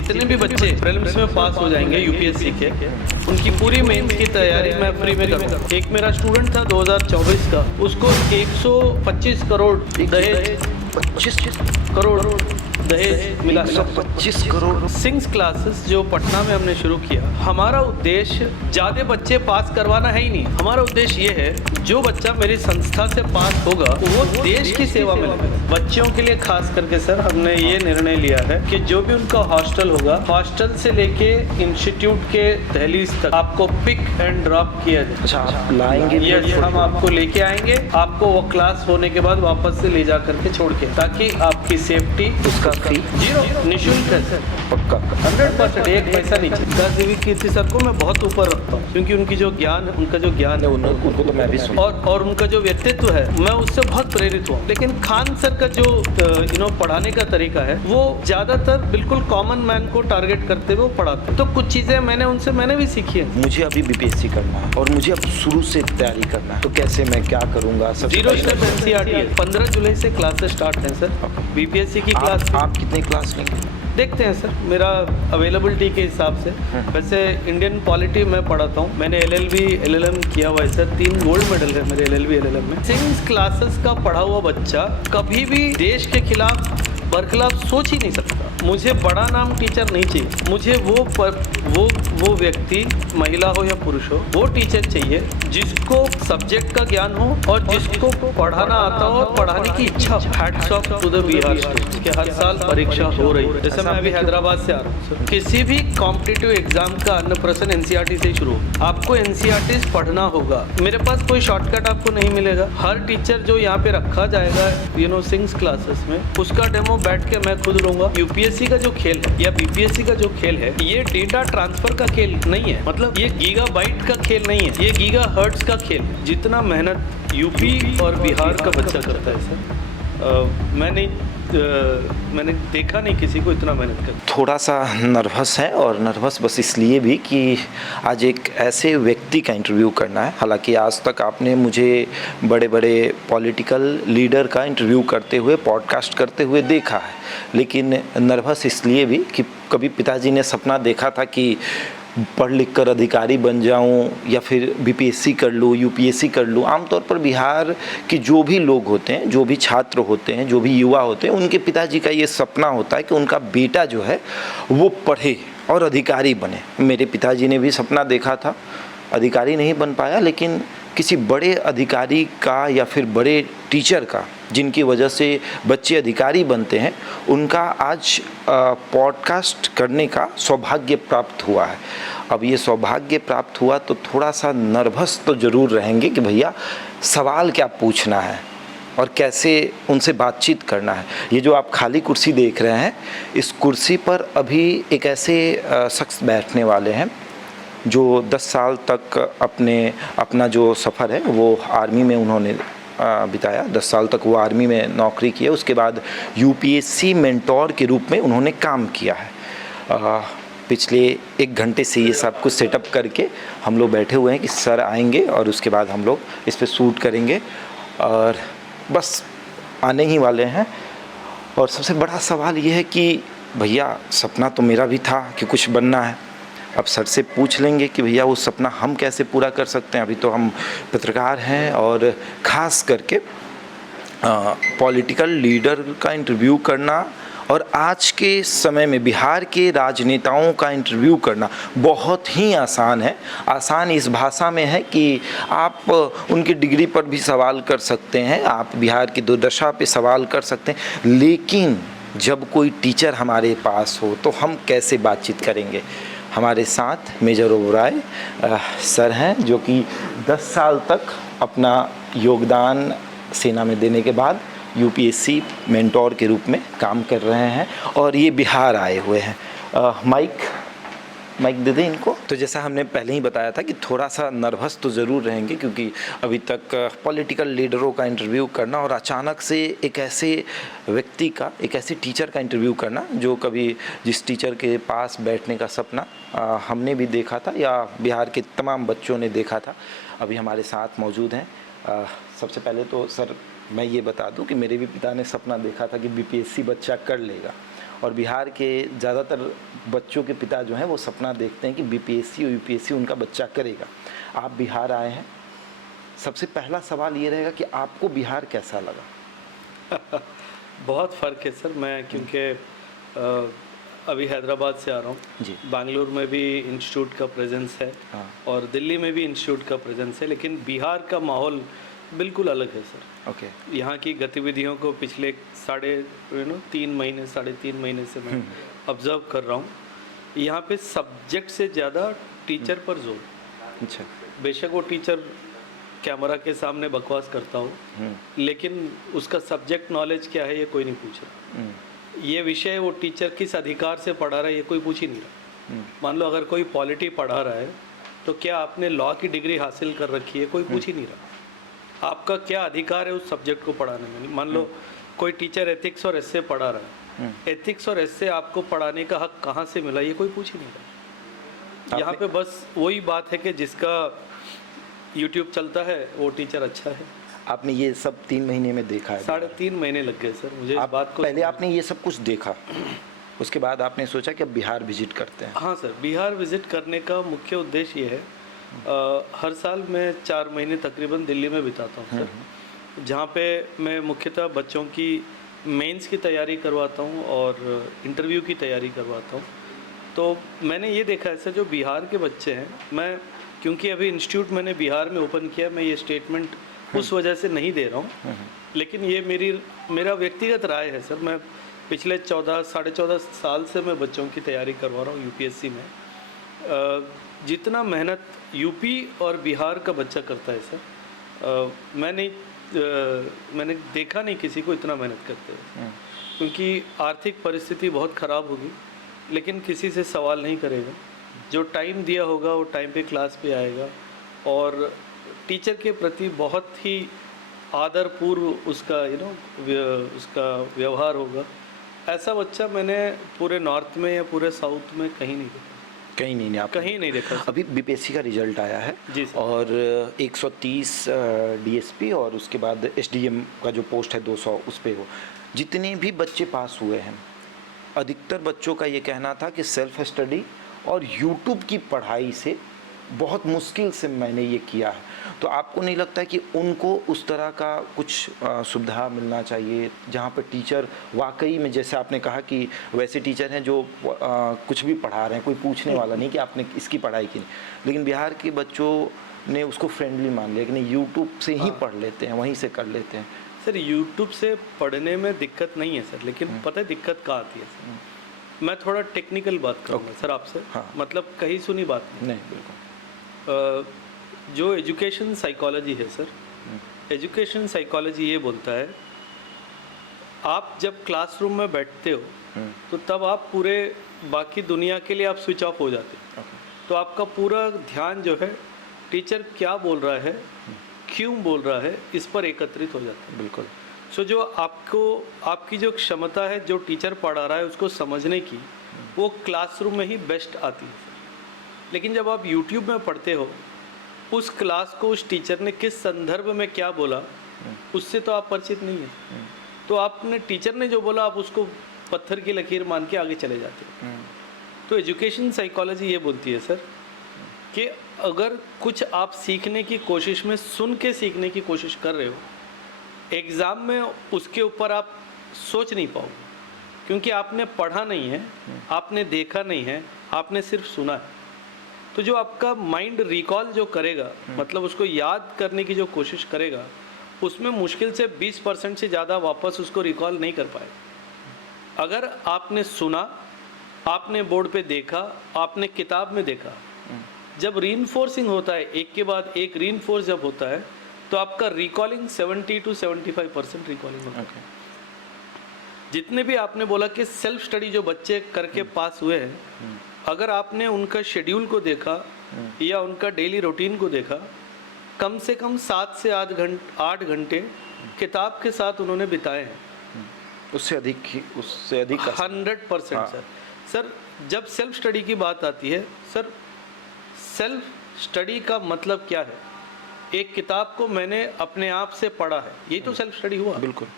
जितने भी बच्चे प्रीलिम्स में पास हो जाएंगे यूपीएससी के, उनकी पूरी मेंस की तैयारी मैं फ्री में करूँगा। एक मेरा स्टूडेंट था 2024 का, उसको 125 करोड़ दहेज, 25 करोड़ दहेज मिला। 125 करोड़। सिंग्स क्लासेस जो पटना में हमने शुरू किया, हमारा उद्देश्य ज़्यादा बच्चे पास करवाना है ही नहीं। हमारा उद्देश्य ये है जो बच्चा मेरी संस्था से पास होगा वो देश की सेवा में लगेगा। बच्चों के लिए खास करके सर हमने ये निर्णय लिया है कि जो भी उनका हॉस्टल होगा, हॉस्टल से लेके इंस्टीट्यूट के दहलीज तक आपको पिक एंड ड्रॉप किया जाए। अच्छा, आप लाएंगे? ये हम आपको लेके आएंगे, आपको वो क्लास होने के बाद वापस से ले जा करके छोड़ के, ताकि आपकी सेफ्टी, उसका फी जीरो, निःशुल्क है सर, पक्का 100%, एक पैसा नहीं चाहिए। दादी कीर्ति सर को मैं बहुत ऊपर रखता हूँ, क्योंकि उनकी जो ज्ञान है, उनका जो ज्ञान है, उनको तो मैं भी सुन और उनका जो व्यक्तित्व है, मैं उससे बहुत प्रेरित हुआ। लेकिन खान सर का जो पढ़ाने का तरीका है, वो ज्यादातर बिल्कुल कॉमन मैन को टारगेट करते हुए वो पढ़ाते। तो कुछ चीजें मैंने भी सीखी है। मुझे अभी बीपीएससी करना है और मुझे अब शुरू से तैयारी करना है, तो कैसे मैं क्या करूंगा? जीरो स्टेप एनसीईआरटी है। 15 जुलाई से क्लासेस स्टार्ट हैं सर, बीपीएससी की क्लास। आप कितने क्लास लेंगे? देखते हैं सर, मेरा अवेलेबिलिटी के हिसाब से। वैसे इंडियन पॉलिटी मैं पढ़ाता हूँ, मैंने एलएलबी एलएलएम किया हुआ है सर, 3 गोल्ड मेडल है मेरे एलएलबी एलएलएम में। सिंग्स क्लासेस का पढ़ा हुआ बच्चा कभी भी देश के खिलाफ बरखिलाफ सोच ही नहीं सकता। मुझे बड़ा नाम टीचर नहीं चाहिए, मुझे वो व्यक्ति, महिला हो या पुरुष हो, वो टीचर चाहिए जिसको सब्जेक्ट का ज्ञान हो और जिसको पढ़ाना आता हो और पढ़ाने की इच्छा हो। Hats off to the Bihar state कि हर साल परीक्षा हो रही है। जैसे मैं अभी हैदराबाद से आ रहा हूँ, किसी भी कॉम्पिटिटिव एग्जाम का अन्नप्रशन एनसीईआरटी से ही शुरू हो। आपको एनसीईआरटी पढ़ना होगा। मेरे पास कोई शॉर्टकट आपको नहीं मिलेगा। हर टीचर जो यहाँ पे रखा जाएगा सिंग्स क्लासेस में, उसका डेमो बैठ के मैं खुद लूंगा। यूपीएससी का जो खेल है या बीपीएससी का जो खेल है, ये डेटा ट्रांसफर का खेल नहीं है, मतलब ये गीगाबाइट का खेल नहीं है, ये गीगाहर्ट्ज का खेल है। जितना मेहनत यूपी और बिहार का बच्चा करता है सर, मैंने देखा नहीं किसी को इतना मेहनत करता। थोड़ा सा नर्वस है, और नर्वस बस इसलिए भी कि आज एक ऐसे व्यक्ति का इंटरव्यू करना है। हालांकि आज तक आपने मुझे बड़े बड़े पॉलिटिकल लीडर का इंटरव्यू करते हुए, पॉडकास्ट करते हुए देखा है, लेकिन नर्वस इसलिए भी कि कभी पिताजी ने सपना देखा था कि पढ़ लिख कर अधिकारी बन जाऊं, या फिर बीपीएससी कर लूँ, यूपीएससी कर लूँ। आमतौर पर बिहार के जो भी लोग होते हैं, जो भी छात्र होते हैं, जो भी युवा होते हैं, उनके पिताजी का ये सपना होता है कि उनका बेटा जो है वो पढ़े और अधिकारी बने। मेरे पिताजी ने भी सपना देखा था, अधिकारी नहीं बन पाया, लेकिन किसी बड़े अधिकारी का या फिर बड़े टीचर का, जिनकी वजह से बच्चे अधिकारी बनते हैं, उनका आज पॉडकास्ट करने का सौभाग्य प्राप्त हुआ है। अब ये सौभाग्य प्राप्त हुआ तो थोड़ा सा नर्वस तो ज़रूर रहेंगे कि भैया सवाल क्या पूछना है और कैसे उनसे बातचीत करना है। ये जो आप खाली कुर्सी देख रहे हैं, इस कुर्सी पर अभी एक ऐसे शख्स बैठने वाले हैं जो 10 साल तक अपना जो सफ़र है वो आर्मी में उन्होंने बिताया। 10 साल तक वो आर्मी में नौकरी की है। उसके बाद यूपीएससी मेंटोर के रूप में उन्होंने काम किया है। पिछले 1 घंटे से ये सब कुछ सेटअप करके हम लोग बैठे हुए हैं कि सर आएंगे और उसके बाद हम लोग इस पर शूट करेंगे, और बस आने ही वाले हैं। और सबसे बड़ा सवाल ये है कि भैया सपना तो मेरा भी था कि कुछ बनना है। अब सर से पूछ लेंगे कि भैया वो सपना हम कैसे पूरा कर सकते हैं। अभी तो हम पत्रकार हैं, और ख़ास करके पॉलिटिकल लीडर का इंटरव्यू करना और आज के समय में बिहार के राजनेताओं का इंटरव्यू करना बहुत ही आसान है। आसान इस भाषा में है कि आप उनकी डिग्री पर भी सवाल कर सकते हैं, आप बिहार की दुर्दशा पे सवाल कर सकते हैं, लेकिन जब कोई टीचर हमारे पास हो तो हम कैसे बातचीत करेंगे। हमारे साथ मेजर ओबराय सर हैं, जो कि 10 साल तक अपना योगदान सेना में देने के बाद यूपीएससी मेंटोर के रूप में काम कर रहे हैं, और ये बिहार आए हुए हैं। माइक दे दें इनको। तो जैसा हमने पहले ही बताया था कि थोड़ा सा नर्वस तो ज़रूर रहेंगे, क्योंकि अभी तक पॉलिटिकल लीडरों का इंटरव्यू करना और अचानक से एक ऐसे व्यक्ति का, एक ऐसे टीचर का इंटरव्यू करना जो कभी, जिस टीचर के पास बैठने का सपना हमने भी देखा था या बिहार के तमाम बच्चों ने देखा था, अभी हमारे साथ मौजूद हैं। सबसे पहले तो सर मैं ये बता दूं कि मेरे भी पिता ने सपना देखा था कि बीपीएससी बच्चा कर लेगा, और बिहार के ज़्यादातर बच्चों के पिता जो हैं वो सपना देखते हैं कि बीपीएससी और यूपीएससी उनका बच्चा करेगा। आप बिहार आए हैं, सबसे पहला सवाल ये रहेगा कि आपको बिहार कैसा लगा? बहुत फ़र्क है सर। मैं क्योंकि अभी हैदराबाद से आ रहा हूँ जी। बेंगलुरु में भी इंस्टीट्यूट का प्रेजेंस है हाँ। और दिल्ली में भी इंस्टीट्यूट का प्रेजेंस है, लेकिन बिहार का माहौल बिल्कुल अलग है सर। ओके। यहाँ की गतिविधियों को पिछले 3.5 महीने 3.5 महीने से मैं ऑब्जर्व कर रहा हूँ। यहाँ पे सब्जेक्ट से ज़्यादा टीचर पर जोर। अच्छा। बेशक वो टीचर कैमरा के सामने बकवास करता हो, लेकिन उसका सब्जेक्ट नॉलेज क्या है ये कोई नहीं पूछ रहा। ये विषय वो टीचर किस अधिकार से पढ़ा रहा है ये कोई पूछ ही नहीं रहा। मान लो अगर कोई पॉलिटी पढ़ा रहा है तो क्या आपने लॉ की डिग्री हासिल कर रखी है, कोई पूछ ही नहीं रहा। आपका क्या अधिकार है उस सब्जेक्ट को पढ़ाने में। मान लो कोई टीचर एथिक्स और एस्से पढ़ा रहा है, एथिक्स और एस्से आपको पढ़ाने का हक कहाँ से मिला ये कोई पूछ ही नहीं रहा। यहाँ पे बस वही बात है कि जिसका यूट्यूब चलता है वो टीचर अच्छा है। आपने ये सब 3 महीने में देखा है? 3.5 महीने लग गए सर मुझे इस बात को। पहले आपने ये सब कुछ देखा, उसके बाद आपने सोचा कि अब बिहार विजिट करते हैं? हाँ सर, बिहार विजिट करने का मुख्य उद्देश्य ये है, हर साल मैं 4 महीने तकरीबन दिल्ली में बिताता हूँ सर, जहाँ पे मैं मुख्यतः बच्चों की मेंस की तैयारी करवाता हूँ और इंटरव्यू की तैयारी करवाता हूँ। तो मैंने ये देखा है सर, जो बिहार के बच्चे हैं, मैं क्योंकि अभी इंस्टीट्यूट मैंने बिहार में ओपन किया, मैं ये स्टेटमेंट उस वजह से नहीं दे रहा हूँ, लेकिन ये मेरा व्यक्तिगत राय है सर। मैं पिछले 14-14.5 साल से मैं बच्चों की तैयारी करवा रहा हूँ यूपीएससी में। जितना मेहनत यूपी और बिहार का बच्चा करता है सर, मैंने देखा नहीं किसी को इतना मेहनत करते हुए। क्योंकि आर्थिक परिस्थिति बहुत ख़राब होगी, लेकिन किसी से सवाल नहीं करेगा। जो टाइम दिया होगा वो टाइम पे क्लास पे आएगा और टीचर के प्रति बहुत ही आदरपूर्व उसका उसका व्यवहार होगा। ऐसा बच्चा मैंने पूरे नॉर्थ में या पूरे साउथ में कहीं नहीं देखा। कहीं नहीं देखा। अभी बीपीएससी का रिजल्ट आया है जी सर। और 130 डीएसपी और उसके बाद एसडीएम का जो पोस्ट है 200 उस पर हो। जितने भी बच्चे पास हुए हैं, अधिकतर बच्चों का ये कहना था कि सेल्फ स्टडी और यूट्यूब की पढ़ाई से बहुत मुश्किल से मैंने ये किया है। तो आपको नहीं लगता कि उनको उस तरह का कुछ सुविधा मिलना चाहिए जहाँ पर टीचर वाकई में, जैसे आपने कहा कि वैसे टीचर हैं जो कुछ भी पढ़ा रहे हैं, कोई पूछने वाला नहीं कि आपने इसकी पढ़ाई की नहीं, लेकिन बिहार के बच्चों ने उसको फ्रेंडली मान लिया कि नहीं यूट्यूब से ही पढ़ लेते हैं, वहीं से कर लेते हैं? सर यूट्यूब से पढ़ने में दिक्कत नहीं है सर, लेकिन पता है दिक्कत कहाँ आती है सर? मैं थोड़ा टेक्निकल बात करूँगा सर आपसे। हाँ। मतलब कहीं सुनी बात नहीं, बिल्कुल। जो एजुकेशन साइकोलॉजी है सर, एजुकेशन साइकोलॉजी ये बोलता है, आप जब क्लासरूम में बैठते हो तो तब आप पूरे बाकी दुनिया के लिए आप स्विच ऑफ हो जाते हो। तो आपका पूरा ध्यान जो है टीचर क्या बोल रहा है, क्यों बोल रहा है, इस पर एकत्रित हो जाता है। बिल्कुल। सो जो आपकी जो क्षमता है जो टीचर पढ़ा रहा है उसको समझने की, वो क्लासरूम में ही बेस्ट आती है। लेकिन जब आप YouTube में पढ़ते हो, उस क्लास को उस टीचर ने किस संदर्भ में क्या बोला उससे तो आप परिचित नहीं है। तो आपने टीचर ने जो बोला आप उसको पत्थर की लकीर मान के आगे चले जाते हो। तो एजुकेशन साइकोलॉजी ये बोलती है सर कि अगर कुछ आप सीखने की कोशिश में सुन के सीखने की कोशिश कर रहे हो, एग्ज़ाम में उसके ऊपर आप सोच नहीं पाओगे, क्योंकि आपने पढ़ा नहीं है, आपने देखा नहीं है, आपने सिर्फ सुना है। तो जो आपका माइंड रिकॉल जो करेगा, मतलब उसको याद करने की जो कोशिश करेगा, उसमें मुश्किल से 20% से ज़्यादा वापस उसको रिकॉल नहीं कर पाएगा। अगर आपने सुना, आपने बोर्ड पे देखा, आपने किताब में देखा, जब रीइंफोर्सिंग होता है, एक के बाद एक रीइंफोर्स जब होता है, तो आपका रिकॉलिंग 70 to 75% रिकॉलिंग होता है। जितने भी आपने बोला कि सेल्फ स्टडी जो बच्चे करके पास हुए हैं, अगर आपने उनका शेड्यूल को देखा या उनका डेली रूटीन को देखा, कम से कम 7 से 8 घंटे किताब के साथ उन्होंने बिताए हैं। उससे अधिक 100% सर। जब सेल्फ स्टडी की बात आती है सर, सेल्फ स्टडी का मतलब क्या है? एक किताब को मैंने अपने आप से पढ़ा है, यही तो सेल्फ स्टडी हुआ। बिल्कुल।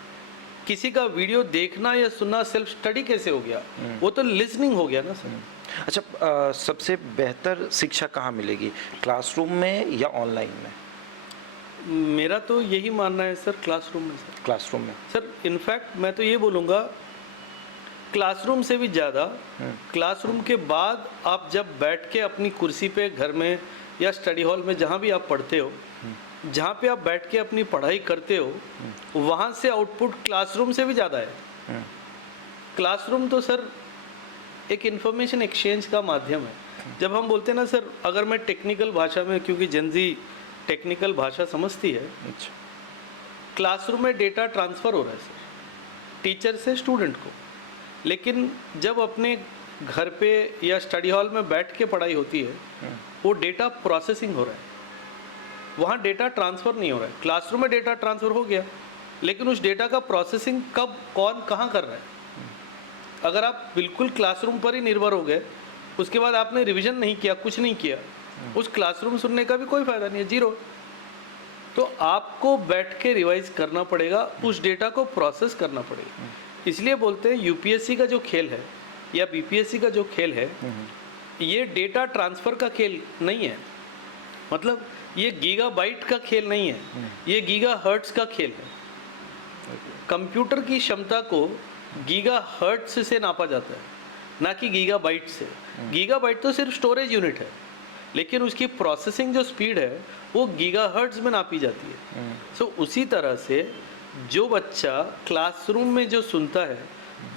किसी का वीडियो देखना या सुनना सेल्फ स्टडी कैसे हो गया, वो तो लिसनिंग हो गया ना सर। अच्छा, सबसे बेहतर शिक्षा कहाँ मिलेगी, क्लासरूम में या ऑनलाइन में? मेरा तो यही मानना है सर, क्लासरूम में सर। क्लासरूम में सर इनफैक्ट मैं तो ये बोलूँगा, क्लासरूम से भी ज़्यादा क्लासरूम के बाद आप जब बैठ के अपनी कुर्सी पे घर में या स्टडी हॉल में जहाँ भी आप पढ़ते हो, जहाँ पे आप बैठ के अपनी पढ़ाई करते हो, वहाँ से आउटपुट क्लासरूम से भी ज़्यादा है। क्लासरूम तो सर एक इन्फॉर्मेशन एक्सचेंज का माध्यम है। जब हम बोलते हैं ना सर, अगर मैं टेक्निकल भाषा में, क्योंकि जेनजी टेक्निकल भाषा समझती है, अच्छा, क्लासरूम में डेटा ट्रांसफ़र हो रहा है सर टीचर से स्टूडेंट को। लेकिन जब अपने घर पे या स्टडी हॉल में बैठ के पढ़ाई होती है, वो डेटा प्रोसेसिंग हो रहा है, वहाँ डेटा ट्रांसफ़र नहीं हो रहा है। क्लासरूम में डेटा ट्रांसफ़र हो गया, लेकिन उस डेटा का प्रोसेसिंग कब कौन कहाँ कर रहा है। अगर आप बिल्कुल क्लासरूम पर ही निर्भर हो गए, उसके बाद आपने रिवीजन नहीं किया, कुछ नहीं किया, उस क्लासरूम सुनने का भी कोई फ़ायदा नहीं है, जीरो। तो आपको बैठ के रिवाइज करना पड़ेगा, उस डेटा को प्रोसेस करना पड़ेगा। इसलिए बोलते हैं यूपीएससी का जो खेल है या बीपीएससी का जो खेल है, ये डेटा ट्रांसफ़र का खेल नहीं है। मतलब ये गीगाबाइट का खेल नहीं है, ये गीगाहर्ट्ज़ का खेल है। कंप्यूटर की क्षमता को गीगाहर्ट्ज़ से नापा जाता है, ना कि गीगाबाइट से। गीगाबाइट तो सिर्फ स्टोरेज यूनिट है, लेकिन उसकी प्रोसेसिंग जो स्पीड है वो गीगाहर्ट्ज़ में नापी जाती है। सो उसी तरह से जो बच्चा क्लासरूम में जो सुनता है,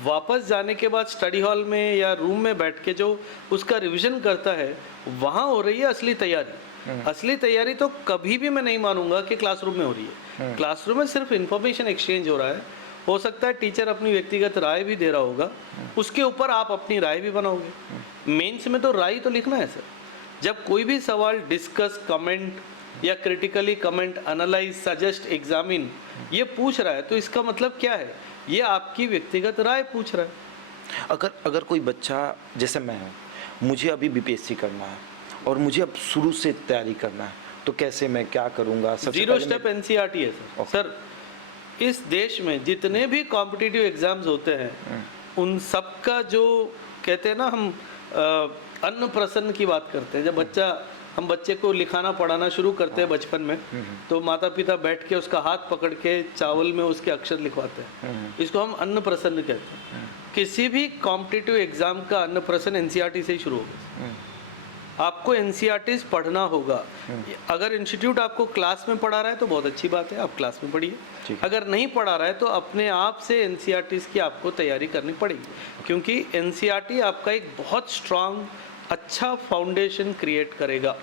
वापस जाने के बाद स्टडी हॉल में या रूम में बैठ के जो उसका रिवीजन करता है, वहाँ हो रही है असली तैयारी। असली तैयारी तो कभी भी मैं नहीं मानूंगा कि क्लासरूम में हो रही है। क्लासरूम में सिर्फ इंफॉर्मेशन एक्सचेंज हो रहा है। हो सकता है टीचर अपनी व्यक्तिगत राय भी दे रहा होगा, उसके ऊपर आप अपनी राय भी बनाओगे। मेंस में तो राय तो लिखना है सर। जब कोई भी सवाल डिस्कस, कमेंट या critically comment, analyse, suggest, examine ये पूछ रहा है, तो इसका मतलब क्या है, ये आपकी व्यक्तिगत राय पूछ रहा है। अगर कोई बच्चा जैसे मैं हूँ, मुझे अभी बीपीएससी करना है और मुझे अब शुरू से तैयारी करना है, तो कैसे मैं क्या करूँगा? जीरो स्टेप एनसीईआरटी है सर। सर इस देश में जितने भी कॉम्पिटिटिव एग्जाम्स होते हैं, उन सब का जो कहते हैं ना, हम अन्न प्रसन्न की बात करते हैं। जब हम बच्चे को लिखाना पढ़ाना शुरू करते हैं बचपन में, तो माता पिता बैठ के उसका हाथ पकड़ के चावल में उसके अक्षर लिखवाते हैं। इसको हम अन्न प्रसन्न कहते हैं। किसी भी कॉम्पिटिटिव एग्जाम का अन्न प्रसन्न एनसीईआरटी से ही शुरू होगा। आपको एनसीईआरटीज पढ़ना होगा। अगर इंस्टीट्यूट आपको क्लास में पढ़ा रहा है तो बहुत अच्छी बात है, आप क्लास में पढ़िए। अगर नहीं पढ़ा रहा है तो अपने आप से एनसीईआरटीज की आपको तैयारी करनी पड़ेगी, क्योंकि एनसीईआरटी आपका एक बहुत स्ट्रांग, अच्छा फाउंडेशन क्रिएट करेगा।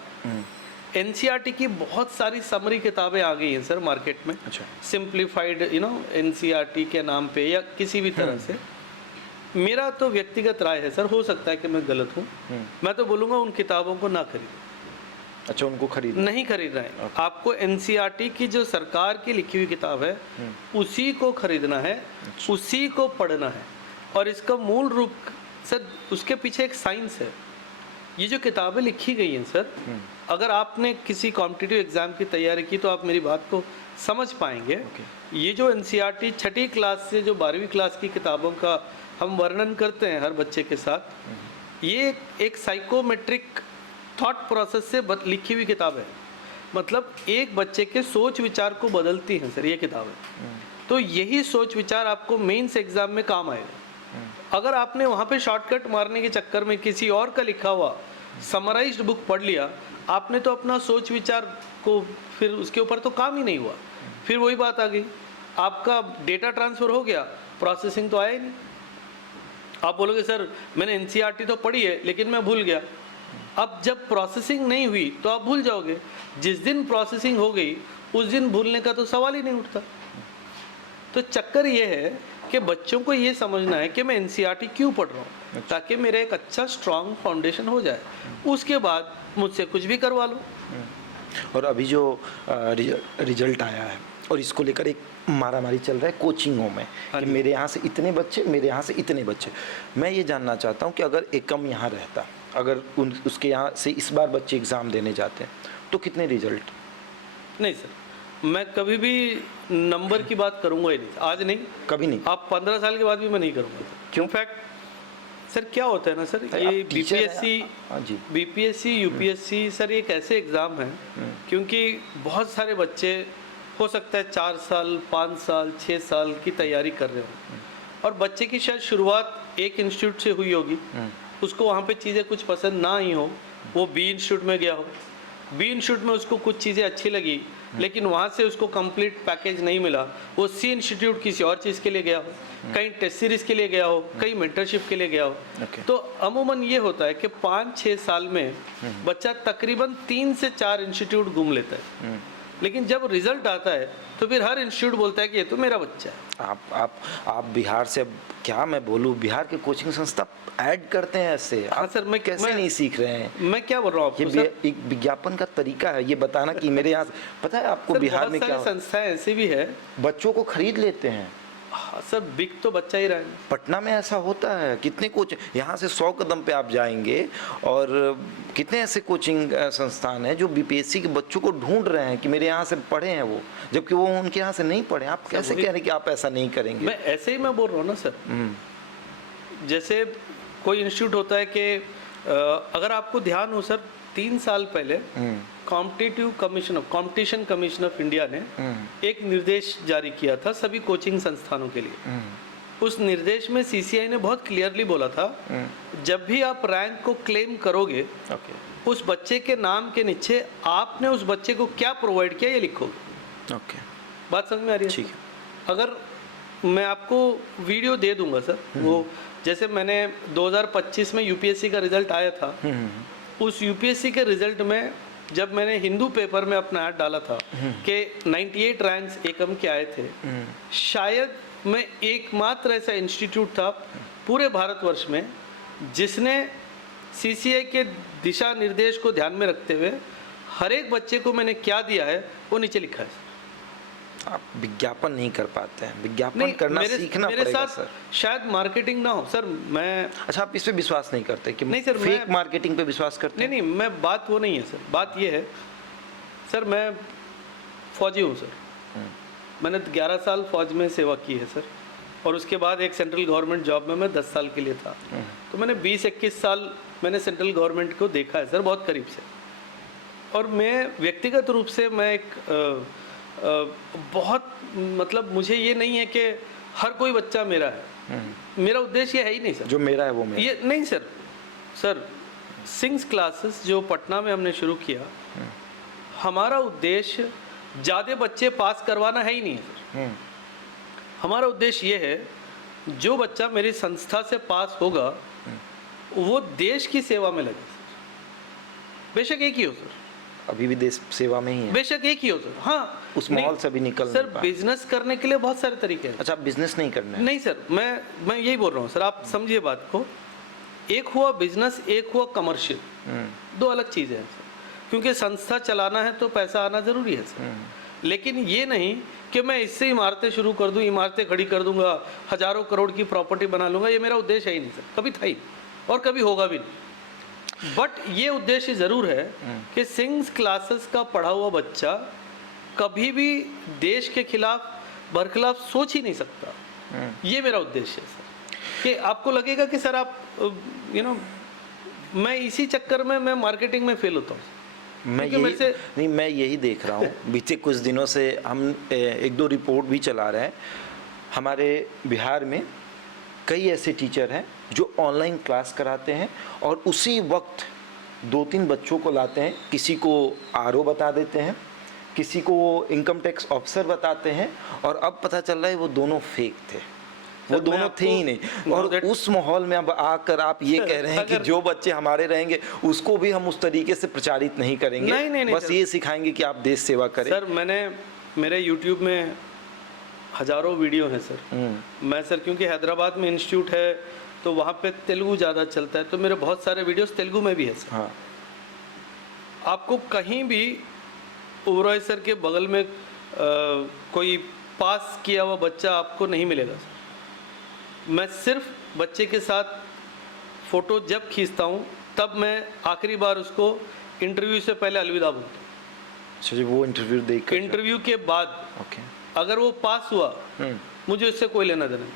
एनसीईआरटी की बहुत सारी समरी किताबें आ गई हैं सर मार्केट में। अच्छा। सिंप्लीफाइड एनसीईआरटी के नाम पे या किसी भी तरह से। मेरा तो व्यक्तिगत राय है सर, हो सकता है कि मैं गलत हूँ, मैं तो बोलूँगा उन किताबों को ना खरीदें। अच्छा, उनको नहीं खरीदना है। आपको एनसीईआरटी की जो सरकार की लिखी हुई किताब है, उसी को खरीदना है, उसी को पढ़ना है। और इसका मूल रूप सर, उसके पीछे एक साइंस है। ये जो किताबें लिखी गई हैं सर, अगर आपने किसी कॉम्पिटिटिव एग्जाम की तैयारी की तो आप मेरी बात को समझ पाएंगे। ये जो एनसीईआरटी छठी क्लास से जो 12वीं क्लास की किताबों का हम वर्णन करते हैं हर बच्चे के साथ, ये एक साइकोमेट्रिक थॉट प्रोसेस से लिखी हुई किताब है। मतलब एक बच्चे के सोच विचार को बदलती हैं सर ये किताबें। तो यही सोच विचार आपको मेंस एग्जाम में काम आएगा। अगर आपने वहाँ पे शॉर्टकट मारने के चक्कर में किसी और का लिखा हुआ समराइज्ड बुक पढ़ लिया, आपने तो अपना सोच विचार को, फिर उसके ऊपर तो काम ही नहीं हुआ। फिर वही बात आ गई, आपका डेटा ट्रांसफ़र हो गया, प्रोसेसिंग तो आया ही नहीं। आप बोलोगे सर मैंने एनसीईआरटी तो पढ़ी है लेकिन मैं भूल गया। अब जब प्रोसेसिंग नहीं हुई तो आप भूल जाओगे। जिस दिन प्रोसेसिंग हो गई उस दिन भूलने का तो सवाल ही नहीं उठता। तो चक्कर ये है कि बच्चों को ये समझना है कि मैं एनसीईआरटी क्यों पढ़ रहा हूँ, ताकि मेरा एक अच्छा स्ट्रॉन्ग फाउंडेशन हो जाए। उसके बाद मुझसे कुछ भी करवा लो। और अभी जो रिजल्ट आया है और इसको लेकर एक मारामारी चल रहा है कोचिंगों में कि मेरे यहाँ से इतने बच्चे, मेरे यहाँ से इतने बच्चे। मैं ये जानना चाहता हूँ कि अगर एकम यहाँ रहता, अगर उसके यहाँ से इस बार बच्चे एग्ज़ाम देने जाते हैं तो कितने रिजल्ट? नहीं सर, मैं कभी भी नंबर की बात करूंगा ही नहीं, आज नहीं, कभी नहीं। आप 15 साल के बाद भी मैं नहीं करूंगा। क्यों? इनफैक्ट सर क्या होता है ना सर, अरे ये आप टीचर हैं। बीपीएससी हाँ जी। बीपीएससी यूपीएससी सर एक ऐसे एग्ज़ाम है क्योंकि बहुत सारे बच्चे हो सकता है 4 साल 5 साल 6 साल की तैयारी कर रहे हो और बच्चे की शायद शुरुआत एक इंस्टीट्यूट से हुई होगी, उसको वहाँ पे चीज़ें कुछ पसंद ना आई हो, वो बी इंस्टीट्यूट में गया हो, बी इंस्टीट्यूट में उसको कुछ चीज़ें अच्छी लगी लेकिन वहाँ से उसको कंप्लीट पैकेज नहीं मिला, वो सी इंस्टीट्यूट किसी और चीज़ के लिए गया हो, कहीं टेस्ट सीरीज़ के लिए गया हो, कहीं मेंटरशिप के लिए गया हो। Okay. तो अमूमन ये होता है कि 5-6 साल में बच्चा तकरीबन 3 से 4 इंस्टीट्यूट घूम लेता है, लेकिन जब रिजल्ट आता है तो फिर हर इंस्टीट्यूट बोलता है कि ये तो मेरा बच्चा है। आप बिहार से, अब क्या मैं बोलूँ, बिहार के कोचिंग संस्था ऐड करते हैं ऐसे। हाँ सर, मैं कैसे नहीं सीख रहे हैं? मैं क्या बोल रहा हूँ आपको ये सर, एक विज्ञापन का तरीका है ये बताना कि मेरे यहाँ पता है आपको सर बिहार में बहुत क्या सारी संस्थाएं ऐसी भी है। बच्चों को खरीद लेते हैं। हाँ सर, बिक तो बच्चा ही रहा है। पटना में ऐसा होता है, कितने कोचिंग, यहाँ से 100 कदम पे आप जाएंगे और कितने ऐसे कोचिंग संस्थान हैं जो बीपीएससी के बच्चों को ढूंढ रहे हैं कि मेरे यहाँ से पढ़े हैं वो, जबकि वो उनके यहाँ से नहीं पढ़े। आप कैसे कह रहे हैं कि आप ऐसा नहीं करेंगे? मैं ऐसे ही मैं बोल रहा हूँ ना सर, जैसे कोई इंस्टीट्यूट होता है कि अगर आपको ध्यान हो सर, 3 साल पहले कॉम्पिटिशन कमीशन ऑफ इंडिया ने एक निर्देश जारी किया था सभी कोचिंग संस्थानों के लिए। उस निर्देश में सीसीआई ने बहुत क्लियरली बोला था, जब भी आप रैंक को क्लेम करोगे उस बच्चे के नाम के नीचे आपने उस बच्चे को क्या प्रोवाइड किया ये लिखोगे। बात समझ में आ रही है? ठीक है। अगर मैं आपको वीडियो दे दूंगा सर, वो जैसे मैंने 2025 में यूपीएससी का रिजल्ट आया था, उस यूपीएससी के रिजल्ट में जब मैंने हिंदू पेपर में अपना ऐड डाला था कि 98 रैंक्स एकम के आए थे, शायद मैं एकमात्र ऐसा इंस्टीट्यूट था पूरे भारतवर्ष में जिसने सीसीआई के दिशा निर्देश को ध्यान में रखते हुए हर एक बच्चे को मैंने क्या दिया है वो नीचे लिखा है। आप विज्ञापन नहीं कर पाते हैं, विज्ञापन करना सीखना मेरे पड़ेगा साथ सर। शायद मार्केटिंग ना हो सर, मैं अच्छा, आप इस पे विश्वास नहीं करते कि नहीं सर, फेक मार्केटिंग पे विश्वास करते हैं? नहीं, मैं बात वो नहीं है सर, बात ये है सर, मैं फौजी हूँ सर, मैंने 11 साल फौज में सेवा की है सर, और उसके बाद एक सेंट्रल गवर्नमेंट जॉब में मैं 10 साल के लिए था। तो मैंने 20-21 साल मैंने सेंट्रल गवर्नमेंट को देखा है सर बहुत करीब से, और मैं व्यक्तिगत रूप से मैं एक बहुत मतलब मुझे ये नहीं है कि हर कोई बच्चा मेरा है, मेरा उद्देश्य ये है ही नहीं सर। जो मेरा है वो मेरा ये नहीं सर। सर सिंग्स क्लासेस जो पटना में हमने शुरू किया, हमारा उद्देश्य ज़्यादा बच्चे पास करवाना है ही नहीं है सर। हमारा उद्देश्य ये है जो बच्चा मेरी संस्था से पास होगा वो देश की सेवा में लगे सर, बेशक एक ही हो सर, अभी भी देश सेवा में ही है, बेशक एक ही हो सर। हाँ, उस माहौल से भी निकल सर, बिजनेस करने के लिए बहुत सारे तरीके हैं। अच्छा, बिजनेस नहीं करना है? नहीं सर, मैं यही बोल रहा हूँ सर, आप समझिए बात को, एक हुआ बिजनेस, एक हुआ कमर्शियल, दो अलग चीज़ें हैं सर। क्योंकि संस्था चलाना है तो पैसा आना ज़रूरी है सर, लेकिन ये नहीं कि मैं इससे इमारतें शुरू कर दूँ, इमारतें खड़ी कर दूंगा, हज़ारों करोड़ की प्रॉपर्टी बना लूँगा, ये मेरा उद्देश्य है ही नहीं सर, कभी था ही और कभी होगा भी नहीं। बट ये उद्देश्य ज़रूर है कि सिंग्स क्लासेस का पढ़ा हुआ बच्चा कभी भी देश के खिलाफ बरखिलाफ सोच ही नहीं सकता। ये मेरा उद्देश्य है सर, कि आपको लगेगा कि सर आप मैं इसी चक्कर में मैं मार्केटिंग में फेल होता हूँ। मैं यही देख रहा हूँ बीते कुछ दिनों से हम 1-2 रिपोर्ट भी चला रहे हैं। हमारे बिहार में कई ऐसे टीचर हैं जो ऑनलाइन क्लास कराते हैं और उसी वक्त 2-3 बच्चों को लाते हैं, किसी को आरओ बता देते हैं, किसी को इनकम टैक्स ऑफिसर बताते हैं, और अब पता चल रहा है वो दोनों फेक थे, वो दोनों थे ही नहीं। और उस माहौल में अब आकर आप ये कह रहे हैं कि जो बच्चे हमारे रहेंगे उसको भी हम उस तरीके से प्रचारित नहीं करेंगे, नहीं, बस ये सिखाएंगे कि आप देश सेवा करें। सर मेरे यूट्यूब में हज़ारों वीडियो हैं सर। मैं सर क्योंकि हैदराबाद में इंस्टीट्यूट है तो वहाँ पे तेलुगु ज़्यादा चलता है, तो मेरे बहुत सारे वीडियोस तेलुगु में भी है सर। हाँ। आपको कहीं भी ओबरॉय सर के बगल में कोई पास किया हुआ बच्चा आपको नहीं मिलेगा सर। मैं सिर्फ बच्चे के साथ फ़ोटो जब खींचता हूँ तब मैं आखिरी बार उसको इंटरव्यू से पहले अलविदा बोलता हूँ। अच्छा जी, वो इंटरव्यू देख इंटरव्यू के बाद ओके। अगर वो पास हुआ, मुझे उससे कोई लेना देना नहीं,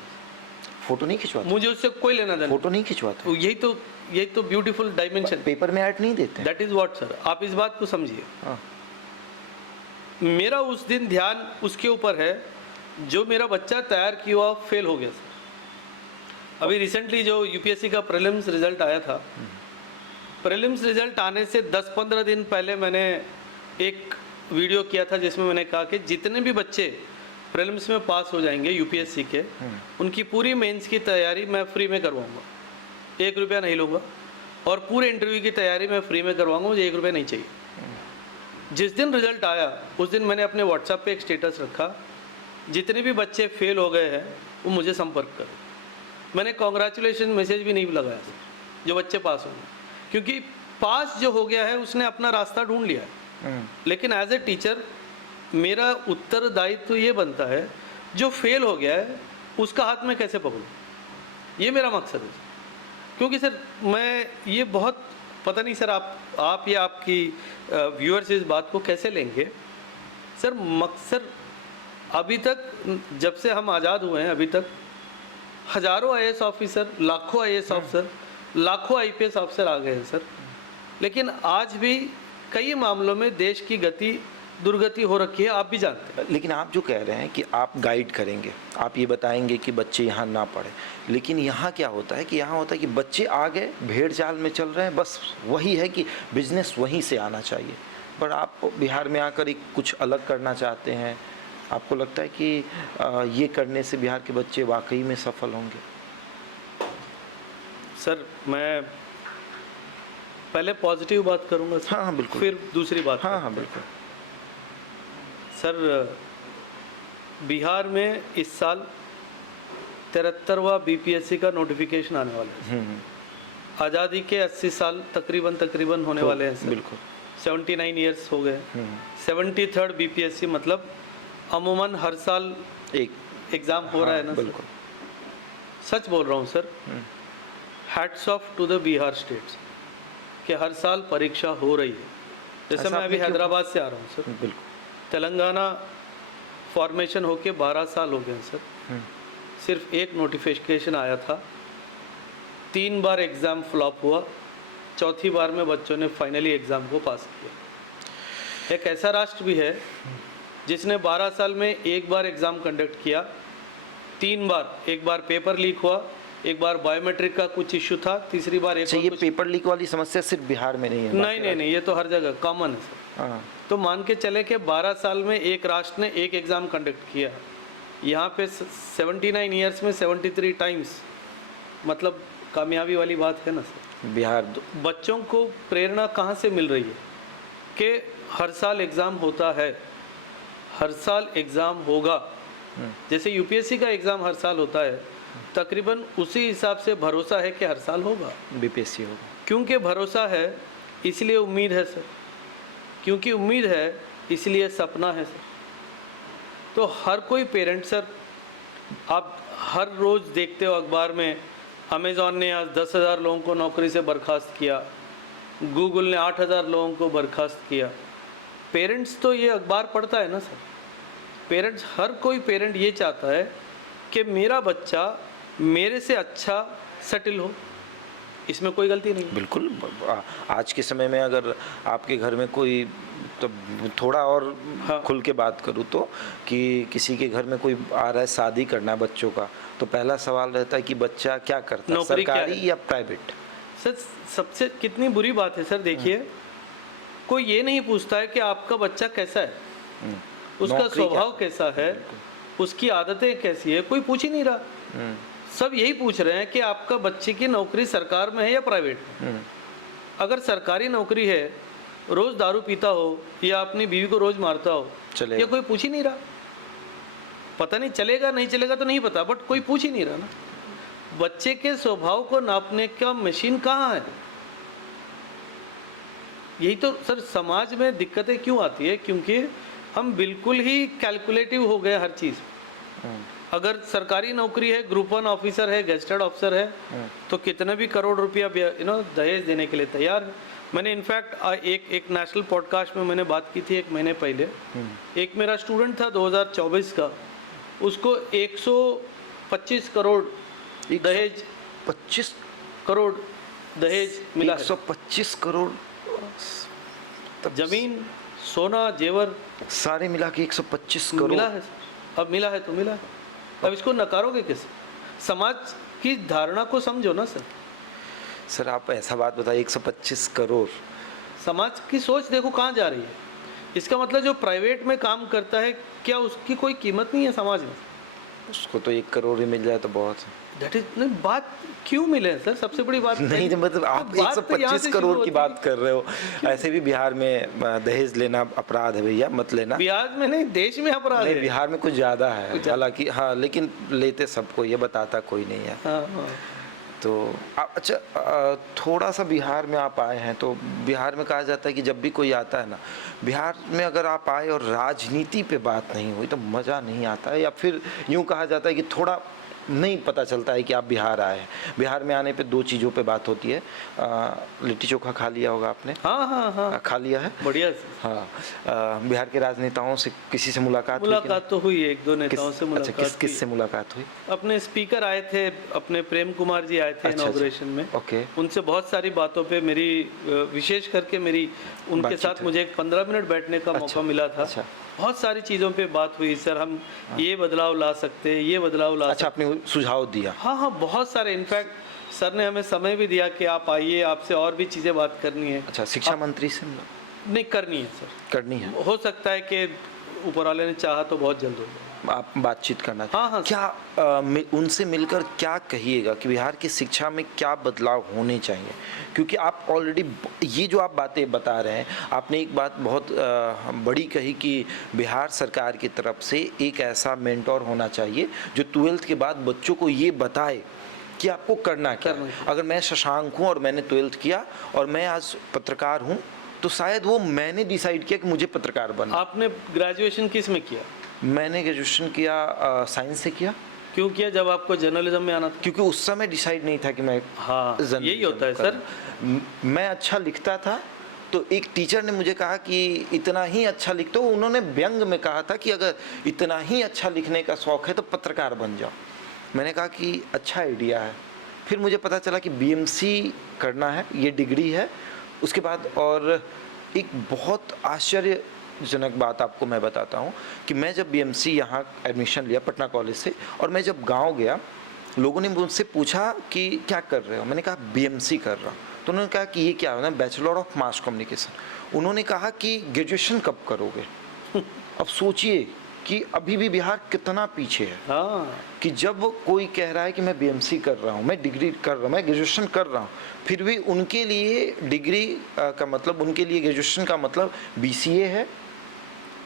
फोटो नहीं खिंचवाते? मुझे उससे कोई लेना देना फोटो नहीं खिंचवाते? नहीं। यही तो ब्यूटीफुल डायमेंशन, पेपर में ऐड नहीं देते? दैट इज व्हाट सर, आप इस बात को समझिए। हाँ। मेरा उस दिन ध्यान उसके ऊपर है जो मेरा बच्चा तैयार किया हुआ फेल हो गया सर। अभी रिसेंटली जो यूपीएससी का प्रीलिम्स रिजल्ट आया था, प्रीलिम्स रिजल्ट आने से 10-15 दिन पहले मैंने एक वीडियो किया था जिसमें मैंने कहा कि जितने भी बच्चे प्रीलिम्स में पास हो जाएंगे यूपीएससी के, उनकी पूरी मेंस की तैयारी मैं फ्री में करवाऊंगा, 1 रुपया नहीं लूँगा, और पूरे इंटरव्यू की तैयारी मैं फ्री में करवाऊंगा, मुझे 1 रुपया नहीं चाहिए। जिस दिन रिजल्ट आया उस दिन मैंने अपने व्हाट्सएप पे एक स्टेटस रखा, जितने भी बच्चे फेल हो गए हैं वो मुझे संपर्क करो। मैंने कॉन्ग्रेचुलेशन मैसेज भी नहीं लगाया सर जो बच्चे पास होंगे, क्योंकि पास जो हो गया है उसने अपना रास्ता ढूंढ लिया है। लेकिन एज ए टीचर मेरा उत्तरदायित्व तो ये बनता है जो फेल हो गया है उसका हाथ में कैसे पकड़ूं, ये मेरा मकसद है। क्योंकि सर मैं ये बहुत पता नहीं सर आप या आपकी व्यूअर्स इस बात को कैसे लेंगे सर। मकसद अभी तक जब से हम आज़ाद हुए हैं अभी तक हज़ारों आईएएस ऑफिसर, लाखों आईएएस ऑफिसर, लाखों आईपीएस ऑफिसर आ गए हैं सर, लेकिन आज भी कई मामलों में देश की गति दुर्गति हो रखी है, आप भी जानते हैं। लेकिन आप जो कह रहे हैं कि आप गाइड करेंगे, आप ये बताएंगे कि बच्चे यहाँ ना पढ़े, लेकिन यहाँ क्या होता है कि यहाँ होता है कि बच्चे आ गए, भेड़ चाल में चल रहे हैं, बस वही है कि बिजनेस वहीं से आना चाहिए। पर आप बिहार में आकर एक कुछ अलग करना चाहते हैं, आपको लगता है कि ये करने से बिहार के बच्चे वाकई में सफल होंगे? सर मैं पहले पॉजिटिव बात करूँगा सर। हाँ बिल्कुल। फिर दूसरी बात। हाँ बिल्कुल। सर बिहार में इस साल 73वां बीपीएससी का नोटिफिकेशन आने वाला है। आज़ादी के 80 साल तकरीबन होने वाले हैं सर। बिल्कुल। 79 ईयर्स हो गए। 73rd बीपीएससी मतलब अमूमन हर साल एक एग्ज़ाम हो रहा है ना। बिल्कुल सच बोल रहा हूँ sir. Hats off to the Bihar states कि हर साल परीक्षा हो रही है। जैसे मैं अभी हैदराबाद से आ रहा हूँ सर। बिल्कुल। तेलंगाना फॉर्मेशन होके 12 साल हो गए सर। सिर्फ एक नोटिफिकेशन आया था, 3 बार एग्ज़ाम फ्लॉप हुआ, चौथी बार में बच्चों ने फाइनली एग्ज़ाम को पास किया। एक ऐसा राष्ट्र भी है जिसने 12 साल में एक बार एग्ज़ाम कंडक्ट किया, 3 बार, एक बार पेपर लीक हुआ, एक बार बायोमेट्रिक का कुछ इश्यू था, तीसरी बार एक। ये पेपर लीक वाली समस्या सिर्फ बिहार में नहीं है? नहीं, ये तो हर जगह कॉमन है सर। तो मान के चले कि 12 साल में एक राष्ट्र ने एक एग्ज़ाम कंडक्ट किया, यहाँ पे 79 ईयर्स में 73 टाइम्स, मतलब कामयाबी वाली बात है ना सर। बिहार बच्चों को प्रेरणा कहाँ से मिल रही है कि हर साल एग्ज़ाम होता है, हर साल एग्ज़ाम होगा। जैसे यूपीएससी का एग्ज़ाम हर साल होता है, तकरीबन उसी हिसाब से भरोसा है कि हर साल होगा बीपीएससी होगा। क्योंकि भरोसा है इसलिए उम्मीद है सर, क्योंकि उम्मीद है इसलिए सपना है सर। तो हर कोई पेरेंट सर, आप हर रोज़ देखते हो अखबार में, अमेज़ॉन ने आज 10,000 लोगों को नौकरी से बर्खास्त किया, गूगल ने 8,000 लोगों को बर्खास्त किया। पेरेंट्स तो ये अखबार पढ़ता है ना सर। पेरेंट्स, हर कोई पेरेंट ये चाहता है कि मेरा बच्चा मेरे से अच्छा सेटल हो, इसमें कोई गलती नहीं। बिल्कुल। आज के समय में अगर आपके घर में कोई, तो थोड़ा और खुल के बात करूँ तो, कि किसी के घर में कोई आ रहा है शादी करना है बच्चों का, तो पहला सवाल रहता है कि बच्चा क्या करता है, सरकारी या प्राइवेट। सर सबसे कितनी बुरी बात है सर, देखिए कोई ये नहीं पूछता है कि आपका बच्चा कैसा है, उसका स्वभाव कैसा है, उसकी आदतें कैसी है, कोई पूछ ही नहीं रहा। सब यही पूछ रहे हैं कि आपका बच्चे की नौकरी सरकार में है या प्राइवेट में। अगर सरकारी नौकरी है, रोज़ दारू पीता हो या अपनी बीवी को रोज़ मारता हो, ये कोई पूछ ही नहीं रहा। पता नहीं चलेगा नहीं चलेगा तो नहीं पता, बट कोई पूछ ही नहीं रहा ना। बच्चे के स्वभाव को नापने का मशीन कहाँ है? यही तो सर समाज में दिक्कतें क्यों आती है, क्योंकि हम बिल्कुल ही कैलकुलेटिव हो गए हर चीज़। अगर सरकारी नौकरी है, ग्रुप 1 ऑफिसर है, गेस्टेड ऑफिसर है, तो कितने भी करोड़ रुपया दहेज देने के लिए तैयार है। मैंने इनफैक्ट एक नेशनल पॉडकास्ट में मैंने बात की थी 1 महीने पहले। एक मेरा स्टूडेंट था 2024 का, उसको 125 करोड़ दहेज 25 करोड़ दहेज मिला है। 125 करोड़ जमीन, सोना, जेवर सारे मिला के 125 करोड़ मिला है। अब मिला है तो मिला है, अब इसको नकारोगे कैसे? समाज की धारणा को समझो ना सर। सर आप ऐसा बात बताइए, 125 करोड़ समाज की सोच देखो कहाँ जा रही है। इसका मतलब जो प्राइवेट में काम करता है, क्या उसकी कोई कीमत नहीं है समाज में? उसको तो 1 करोड़ ही मिल जाए तो बहुत है। दैट इज नहीं, बात क्यों मिले सर? सबसे बड़ी बात नहीं तो मतलब आप बात तो यहाँ 125 से करोड़ शुरू की होती बात कर रहे हो। ऐसे भी बिहार में दहेज लेना अपराध है भैया, मत लेना। बिहार में नहीं, देश में अपराध नहीं, है। बिहार में कुछ ज़्यादा है हालांकि, हाँ, लेकिन लेते सबको, ये बताता कोई नहीं है। हाँ, हाँ। तो अच्छा, थोड़ा सा बिहार में आप आए हैं, तो बिहार में कहा जाता है कि जब भी कोई आता है ना, बिहार में अगर आप आए और राजनीति पे बात नहीं हुई तो मज़ा नहीं आता है, या फिर यूँ कहा जाता है कि थोड़ा नहीं पता चलता है कि आप बिहार आए हैं। बिहार में आने पे 2 चीज़ों पे बात होती है। लिट्टी चोखा खा लिया होगा आपने? हाँ हाँ हाँ, खा लिया है, बढ़िया। हाँ। बिहार के राजनेताओं से किसी से मुलाकात तो हुई है, 1-2 नेताओं से मुलाकात। अच्छा, किस से मुलाकात हुई? अपने स्पीकर आए थे, अपने प्रेम कुमार जी आए थे इनॉग्रेशन में। ओके। उनसे बहुत सारी बातों पे मेरी, विशेष करके मेरी उनके साथ मुझे एक 15 मिनट बैठने का मौका मिला था। अच्छा। बहुत सारी चीज़ों पे बात हुई सर, हम ये बदलाव ला सकते हैं, ये बदलाव ला अच्छा, आपने सुझाव दिया? हाँ हाँ, बहुत सारे। इनफैक्ट सर ने हमें समय भी दिया कि आप आइए, आपसे और भी चीज़ें बात करनी है। अच्छा, शिक्षा मंत्री से नहीं करनी है सर, करनी है। हो सकता है कि ऊपर वाले ने चाहा तो बहुत जल्द हो जाए। आप बातचीत करना। हाँ हाँ। क्या उनसे मिलकर क्या कहिएगा कि बिहार की शिक्षा में क्या बदलाव होने चाहिए? क्योंकि आप ऑलरेडी ये जो आप बातें बता रहे हैं, आपने एक बात बहुत बड़ी कही कि बिहार सरकार की तरफ से एक ऐसा मेंटोर होना चाहिए जो 12th के बाद बच्चों को ये बताए कि आपको करना क्या है। अगर मैं शशांक हूँ और मैंने 12th किया और मैं आज पत्रकार हूँ, तो शायद वो मैंने डिसाइड किया कि मुझे पत्रकार बनना। आपने ग्रेजुएशन किस में किया? मैंने ग्रेजुएशन किया साइंस से किया। क्यों किया जब आपको जर्नलिज्म में आना था? क्योंकि उस समय डिसाइड नहीं था कि मैं, हाँ, यही होता है सर। मैं अच्छा लिखता था, तो एक टीचर ने मुझे कहा कि इतना ही अच्छा लिखते हो, उन्होंने व्यंग में कहा था कि अगर इतना ही अच्छा लिखने का शौक़ है तो पत्रकार बन जाओ। मैंने कहा कि अच्छा आइडिया है। फिर मुझे पता चला कि बीएमसी करना है, ये डिग्री है। उसके बाद और एक बहुत आश्चर्यजनक बात आपको मैं बताता हूँ कि मैं जब बीएमसी यहाँ एडमिशन लिया पटना कॉलेज से, और मैं जब गांव गया, लोगों ने मुझसे पूछा कि क्या कर रहे हो? मैंने कहा बीएमसी कर रहा हूँ। तो उन्होंने कहा कि ये क्या है? Bachelor of mass communication. उन्होंने कहा कि ग्रेजुएशन कब करोगे? अब सोचिए कि अभी भी बिहार कितना पीछे है। हाँ। कि जब कोई कह रहा है कि मैं बीएमसी कर रहा हूँ, मैं डिग्री कर रहा हूँ, मैं ग्रेजुएशन कर रहा हूँ, फिर भी उनके लिए डिग्री का मतलब, उनके लिए ग्रेजुएशन का मतलब बीसीए है,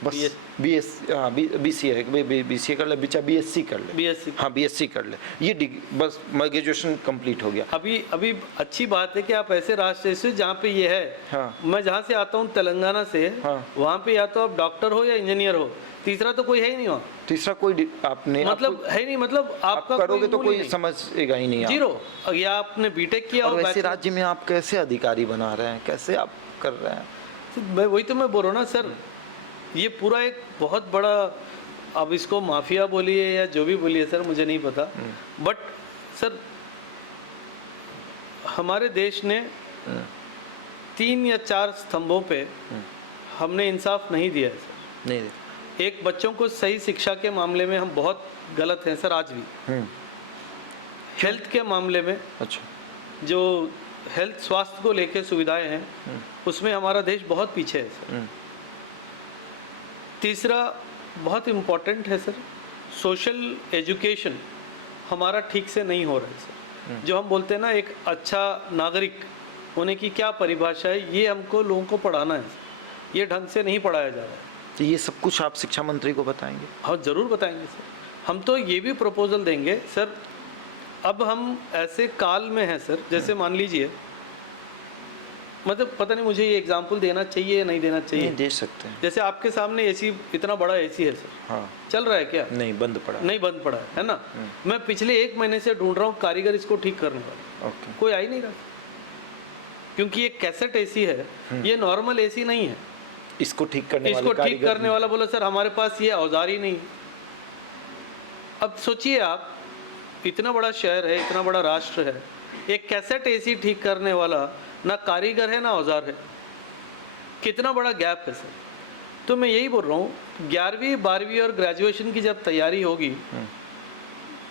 बस बीसीए है, बीसीए कर ले, बीएससी कर ले, बीएससी, हाँ बीएससी कर ले, ये डिग्री बस, ग्रेजुएशन कंप्लीट हो गया। अभी अच्छी बात है कि आप ऐसे राष्ट्र से जहाँ पे ये है। हाँ। मैं जहाँ से आता हूँ तेलंगाना से, हाँ। वहाँ पे या तो आप डॉक्टर हो या इंजीनियर हो, तीसरा तो कोई है ही नहीं वहाँ। तीसरा कोई आपने मतलब है नहीं, मतलब आपका आप करोगे तो कोई समझेगा ही नहीं, जीरो। या आपने बीटेक किया, और वैसे राज्य में आप कैसे अधिकारी बना रहे हैं, कैसे आप कर रहे हैं? मैं वही तो मैं बोल रहा हूँ ना सर, ये पूरा एक बहुत बड़ा, अब इसको माफिया बोलिए या जो भी बोलिए सर, मुझे नहीं पता, बट सर हमारे देश ने 3 या 4 स्तंभों पे हमने इंसाफ नहीं दिया है सर। नहीं, एक, बच्चों को सही शिक्षा के मामले में हम बहुत गलत हैं सर आज भी। हेल्थ के मामले में, अच्छा, जो हेल्थ स्वास्थ्य को लेके सुविधाएं हैं, उसमें हमारा देश बहुत पीछे है सर। तीसरा बहुत इम्पोर्टेंट है सर, सोशल एजुकेशन हमारा ठीक से नहीं हो रहा है सर। जो हम बोलते हैं ना, एक अच्छा नागरिक होने की क्या परिभाषा है, ये हमको लोगों को पढ़ाना है सर। ये ढंग से नहीं पढ़ाया जा रहा है। तो ये सब कुछ आप शिक्षा मंत्री को बताएंगे? हाँ ज़रूर बताएंगे सर। हम तो ये भी प्रपोजल देंगे सर। अब हम ऐसे काल में हैं सर, जैसे मान लीजिए मतलब पता नहीं मुझे ये एग्जाम्पल देना चाहिए या नहीं देना चाहिए। नहीं दे सकते हैं। जैसे आपके सामने एसी, इतना बड़ा एसी है सर, हाँ चल रहा है क्या? नहीं, बंद पड़ा। नहीं, बंद पड़ा है ना। मैं पिछले 1 महीने से ढूंढ रहा हूँ कारीगर इसको ठीक करने वाला, ओके, कोई आ ही नहीं रहा, क्योंकि ये कैसेट एसी है, ये नॉर्मल एसी नहीं है। इसको ठीक करने इसको वाले ठीक कारीगर करने वाला बोला सर हमारे पास ये औजार ही नहीं है। अब सोचिए आप, इतना बड़ा शहर है, इतना बड़ा राष्ट्र है, एक कैसेट एसी ठीक करने वाला ना कारीगर है ना औजार है, कितना बड़ा गैप है सर। तो मैं यही बोल रहा हूँ, 11वीं 12वीं और ग्रेजुएशन की जब तैयारी होगी,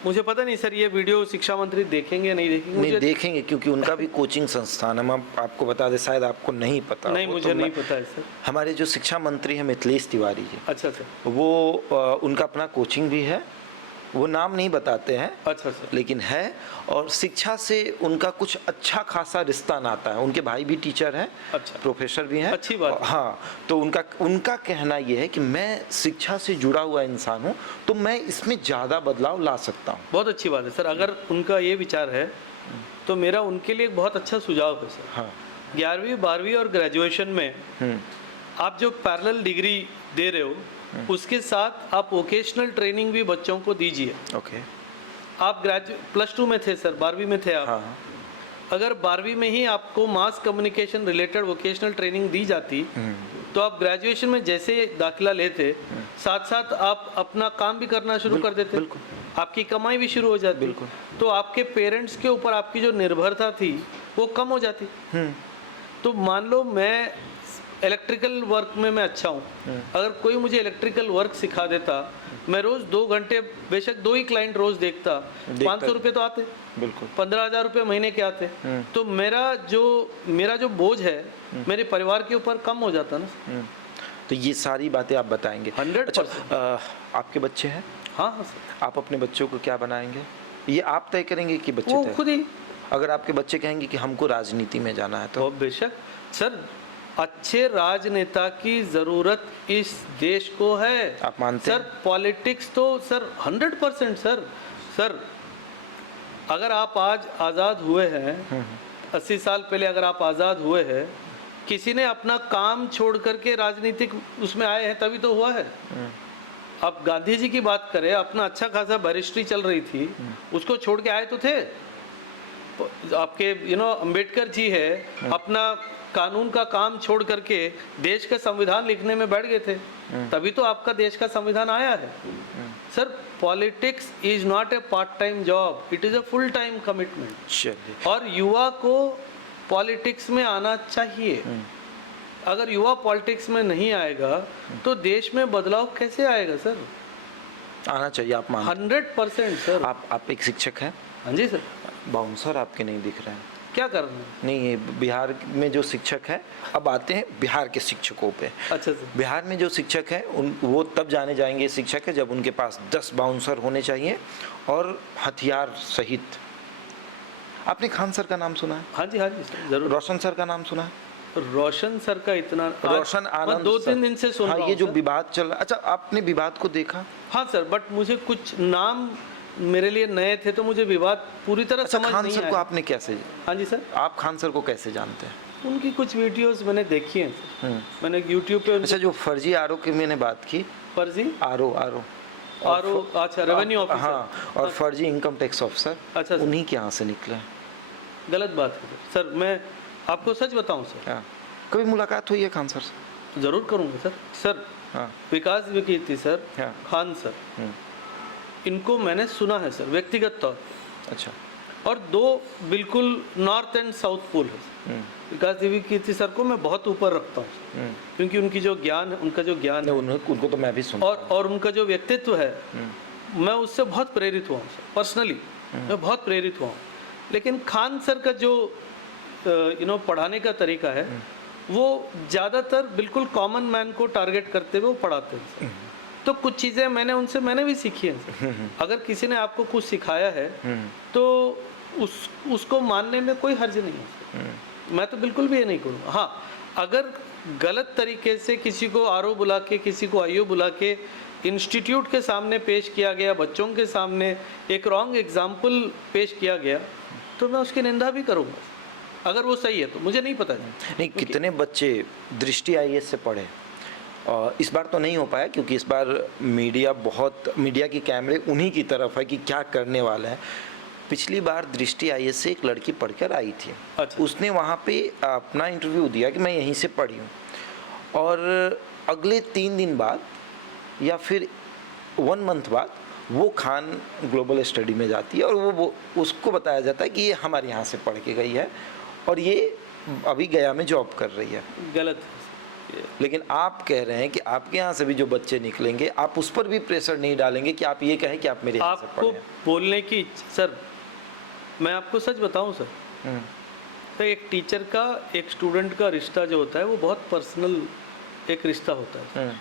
मुझे पता नहीं सर ये वीडियो शिक्षा मंत्री देखेंगे नहीं देखेंगे। नहीं मुझे देखेंगे, क्योंकि उनका भी कोचिंग संस्थान है। मैं आपको बता दें, शायद आपको नहीं पता नहीं, हो, मुझे तो नहीं पता है सर। हमारे जो शिक्षा मंत्री हैं मिथिलेश तिवारी जी, अच्छा सर, वो उनका अपना कोचिंग भी है, वो नाम नहीं बताते हैं, अच्छा सर, लेकिन है। और शिक्षा से उनका कुछ अच्छा खासा रिश्ता नाता है। उनके भाई भी टीचर हैं, अच्छा, प्रोफेसर भी हैं। अच्छी बात है। हाँ, तो उनका कहना ये है कि मैं शिक्षा से जुड़ा हुआ इंसान हूँ, तो मैं इसमें ज़्यादा बदलाव ला सकता हूँ। बहुत अच्छी बात है सर। अगर उनका ये विचार है तो मेरा उनके लिए एक बहुत अच्छा सुझाव है सर। हाँ 11वीं 12वीं और ग्रेजुएशन में आप जो पैरेलल डिग्री दे रहे हो, उसके साथ आप वोकेशनल ट्रेनिंग भी बच्चों को दीजिए। ओके, आप प्लस 2 में थे सर, 12वीं में थे आप। हाँ अगर 12वीं में ही आपको mass communication related vocational training दी जाती, तो आप ग्रेजुएशन में जैसे दाखिला लेते, साथ साथ आप अपना काम भी करना शुरू कर देते, बिल्कुल, आपकी कमाई भी शुरू हो जाती, बिल्कुल। तो आपके पेरेंट्स के ऊपर आपकी जो निर्भरता थी वो कम हो जाती। तो मान लो मैं इलेक्ट्रिकल वर्क में मैं अच्छा हूँ, अगर कोई मुझे इलेक्ट्रिकल वर्क सिखा देता, मैं रोज 2 घंटे, बेशक 2 ही क्लाइंट रोज देखता, 500 रुपये तो आते, बिल्कुल 15,000 रुपये महीने के आते, तो मेरा जो बोझ है मेरे परिवार के ऊपर कम हो जाता ना। तो ये सारी बातें आप बताएंगे। 100%। आपके बच्चे हैं? हाँ हाँ सर। आप अपने बच्चों को क्या बनाएंगे, ये आप तय करेंगे कि बच्चे वो तय? खुद ही। अगर आपके बच्चे कहेंगे कि हमको राजनीति में जाना है तो? बेशक सर, अच्छे राजनेता की जरूरत इस देश को है। आप मानते सर हैं? पॉलिटिक्स तो सर 100% सर अगर आप आज आज़ाद हुए हैं, 80 साल पहले अगर आप आज़ाद हुए हैं, किसी ने अपना काम छोड़ करके राजनीतिक उसमें आए हैं तभी तो हुआ है। अब गांधी जी की बात करें, अपना अच्छा खासा बैरिस्ट्री चल रही थी, उसको छोड़ के आए तो थे। आपके अंबेडकर जी है, अपना कानून का काम छोड़ करके देश का संविधान लिखने में बैठ गए थे, तभी तो आपका देश का संविधान आया है। Sir politics is not a part time job, it is a full time commitment. और युवा को पॉलिटिक्स में आना चाहिए। अगर युवा पॉलिटिक्स में नहीं आएगा तो देश में बदलाव कैसे आएगा सर? आना चाहिए, आप मानते हैं? 100% सर। आप एक शिक्षक हैं? हाँ जी सर। बाउंसर आपके नहीं दिख रहे हैं, क्या कर रहे हैं? नहीं, ये बिहार में जो शिक्षक है, अब आते हैं बिहार के शिक्षकों पे। अच्छा सर। बिहार में जो शिक्षक हैं वो तब जाने जाएंगे शिक्षक है जब उनके पास 10 बाउंसर होने चाहिए और हथियार सहित। आपने खान सर का नाम सुना है? हाँ जी सर, जरूर। रोशन सर का नाम सुना है? रोशन सर का इतना रोशन आनंद 2-3 दिन से सुन रहा हूं ये जो सर। विवाद चल रहा, अच्छा आपने विवाद को देखा? हाँ सर, बट मुझे कुछ नाम मेरे लिए नए थे तो मुझे विवाद पूरी तरह समझ खान नहीं सर आया। को आपने कैसे? हाँ जी सर। आप खान सर को कैसे जानते हैं? उनकी कुछ वीडियोस मैंने देखी हैं सर। मैंने यूट्यूब पे अच्छा, जो फर्जी आरओ की मैंने बात की, फर्जी आरओ अच्छा, रेवेन्यू ऑफिसर। हाँ, और फर्जी इनकम टैक्स ऑफिसर, अच्छा सर। उन्हीं के यहाँ से निकले। गलत बात है सर। मैं आपको सच बताऊं सर, हाँ, कभी मुलाकात हुई है खान सर से? जरूर करूंगा सर। सर हाँ विकास विकीर्ति सर, हाँ। खान सर, इनको मैंने सुना है सर व्यक्तिगत तौर पर। अच्छा। और 2 बिल्कुल नॉर्थ एंड साउथ पोल है। विकास देवी कीर्ति सर को मैं बहुत ऊपर रखता हूँ, क्योंकि उनकी जो ज्ञान है, उनका जो ज्ञान है, उनको तो मैं भी सुनता और उनका जो व्यक्तित्व है, मैं उससे बहुत प्रेरित हुआ हूँ सर। पर्सनली मैं बहुत प्रेरित हुआ हूँ। लेकिन खान सर का जो पढ़ाने का तरीका है, वो ज़्यादातर बिल्कुल कॉमन मैन को टारगेट करते हुए वो पढ़ाते हैं। तो कुछ चीज़ें मैंने भी सीखी हैं। अगर किसी ने आपको कुछ सिखाया है तो उसको मानने में कोई हर्ज नहीं है। मैं तो बिल्कुल भी ये नहीं करूँगा। हाँ, अगर गलत तरीके से किसी को आरओ बुला के, किसी को आईओ बुला के इंस्टीट्यूट के सामने पेश किया गया, बच्चों के सामने एक रॉन्ग एग्जाम्पल पेश किया गया, तो मैं उसकी निंदा भी करूँगा। अगर वो सही है तो, मुझे नहीं पता है। नहीं, कितने बच्चे दृष्टि आईएएस से पढ़े? और इस बार तो नहीं हो पाया क्योंकि इस बार मीडिया की कैमरे उन्हीं की तरफ है कि क्या करने वाला है। पिछली बार दृष्टि आईएएस से एक लड़की पढ़कर आई थी। अच्छा। उसने वहाँ पे अपना इंटरव्यू दिया कि मैं यहीं से पढ़ी हूँ, और अगले 3 दिन बाद या फिर 1 मंथ बाद वो खान ग्लोबल स्टडी में जाती है और वो उसको बताया जाता है कि ये हमारे यहाँ से पढ़ के गई है और ये अभी गया में जॉब कर रही है। गलत है। लेकिन आप कह रहे हैं कि आपके यहाँ से भी जो बच्चे निकलेंगे आप उस पर भी प्रेशर नहीं डालेंगे कि आप ये कहें कि आप मेरे यहाँ से आपको पढ़े। बोलने की सर, मैं आपको सच बताऊं सर, तो एक टीचर का एक स्टूडेंट का रिश्ता जो होता है वो बहुत पर्सनल एक रिश्ता होता है।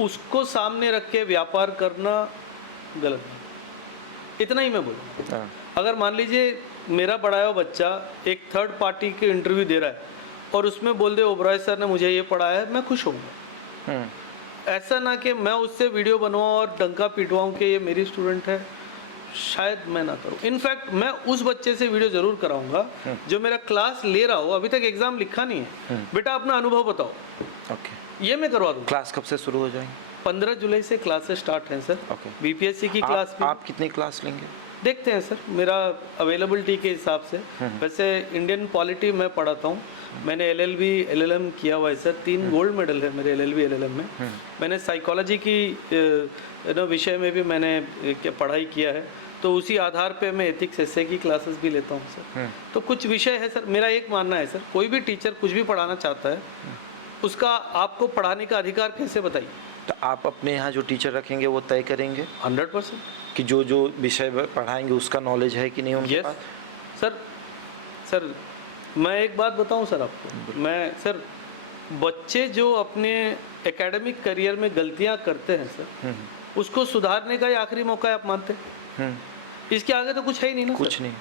उसको सामने रख के व्यापार करना गलत है। इतना ही मैं बोलूँ। अगर मान लीजिए मेरा पढ़ाया हुआ बच्चा एक थर्ड पार्टी के इंटरव्यू दे रहा है और उसमें बोल दे ओबराय सर ने मुझे ये पढ़ाया है, मैं खुश होऊंगा। ऐसा ना कि मैं उससे वीडियो बनवाऊँ और डंका पिटवाऊँ कि ये मेरी स्टूडेंट है, शायद मैं ना करूँ। इनफैक्ट मैं उस बच्चे से वीडियो ज़रूर कराऊंगा जो मेरा क्लास ले रहा हो, अभी तक एग्ज़ाम लिखा नहीं है, बेटा अपना अनुभव बताओ। ओके, ये मैं करवा दूँ। क्लास कब से शुरू हो जाएंगे? 15 जुलाई से क्लासेस स्टार्ट हैं सर। ओके। बीपीएससी की क्लास भी। आप कितनी क्लास लेंगे? देखते हैं सर, मेरा अवेलेबिलिटी के हिसाब से। वैसे इंडियन पॉलिटी मैं पढ़ाता हूँ, मैंने एलएलबी एलएलएम किया हुआ है सर, 3 गोल्ड मेडल है मेरे एलएलबी एलएलएम में। मैंने साइकोलॉजी की विषय में भी मैंने पढ़ाई किया है, तो उसी आधार पे मैं एथिक्स एसए की क्लासेस भी लेता हूँ सर। तो कुछ विषय है सर, मेरा एक मानना है सर, कोई भी टीचर कुछ भी पढ़ाना चाहता है, उसका आपको पढ़ाने का अधिकार कैसे बताइए। तो आप अपने यहाँ जो टीचर रखेंगे वो तय करेंगे 100% कि जो विषय पढ़ाएंगे उसका नॉलेज है कि नहीं उनके पास? सर मैं एक बात बताऊं सर आपको, मैं सर बच्चे जो अपने एकेडमिक करियर में गलतियां करते हैं सर, उसको सुधारने का ही आखिरी मौका है, आप मानते हैं? इसके आगे तो कुछ है ही नहीं ना। कुछ नहीं।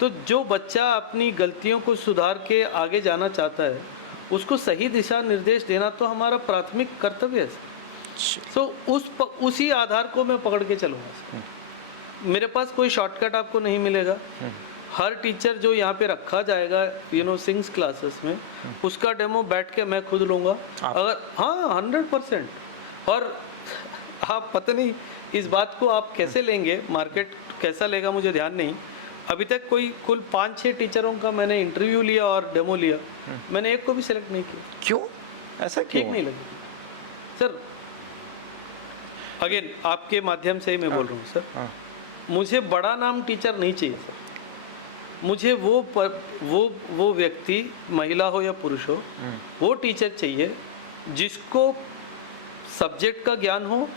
तो जो बच्चा अपनी गलतियों को सुधार के आगे जाना चाहता है, उसको सही दिशा निर्देश देना तो हमारा प्राथमिक कर्तव्य है। तो उसी आधार को मैं पकड़ के चलूँगा। मेरे पास कोई शॉर्टकट आपको नहीं मिलेगा। हर टीचर जो यहाँ पे रखा जाएगा सिंग्स क्लासेस में, उसका डेमो बैठ के मैं खुद लूँगा। अगर 100%। और आप पता नहीं इस बात को आप कैसे लेंगे, मार्केट कैसा लेगा मुझे ध्यान नहीं। अभी तक कोई कुल 5-6 टीचरों का मैंने इंटरव्यू लिया और डेमो लिया, मैंने एक को भी सिलेक्ट नहीं किया। क्यों? ऐसा ठीक नहीं लगा सर। अगेन आपके माध्यम से ही मैं बोल रहा हूँ सर, मुझे बड़ा नाम टीचर नहीं चाहिए सर। मुझे वो व्यक्ति, महिला हो या पुरुष हो, वो टीचर चाहिए जिसको सब्जेक्ट का ज्ञान हो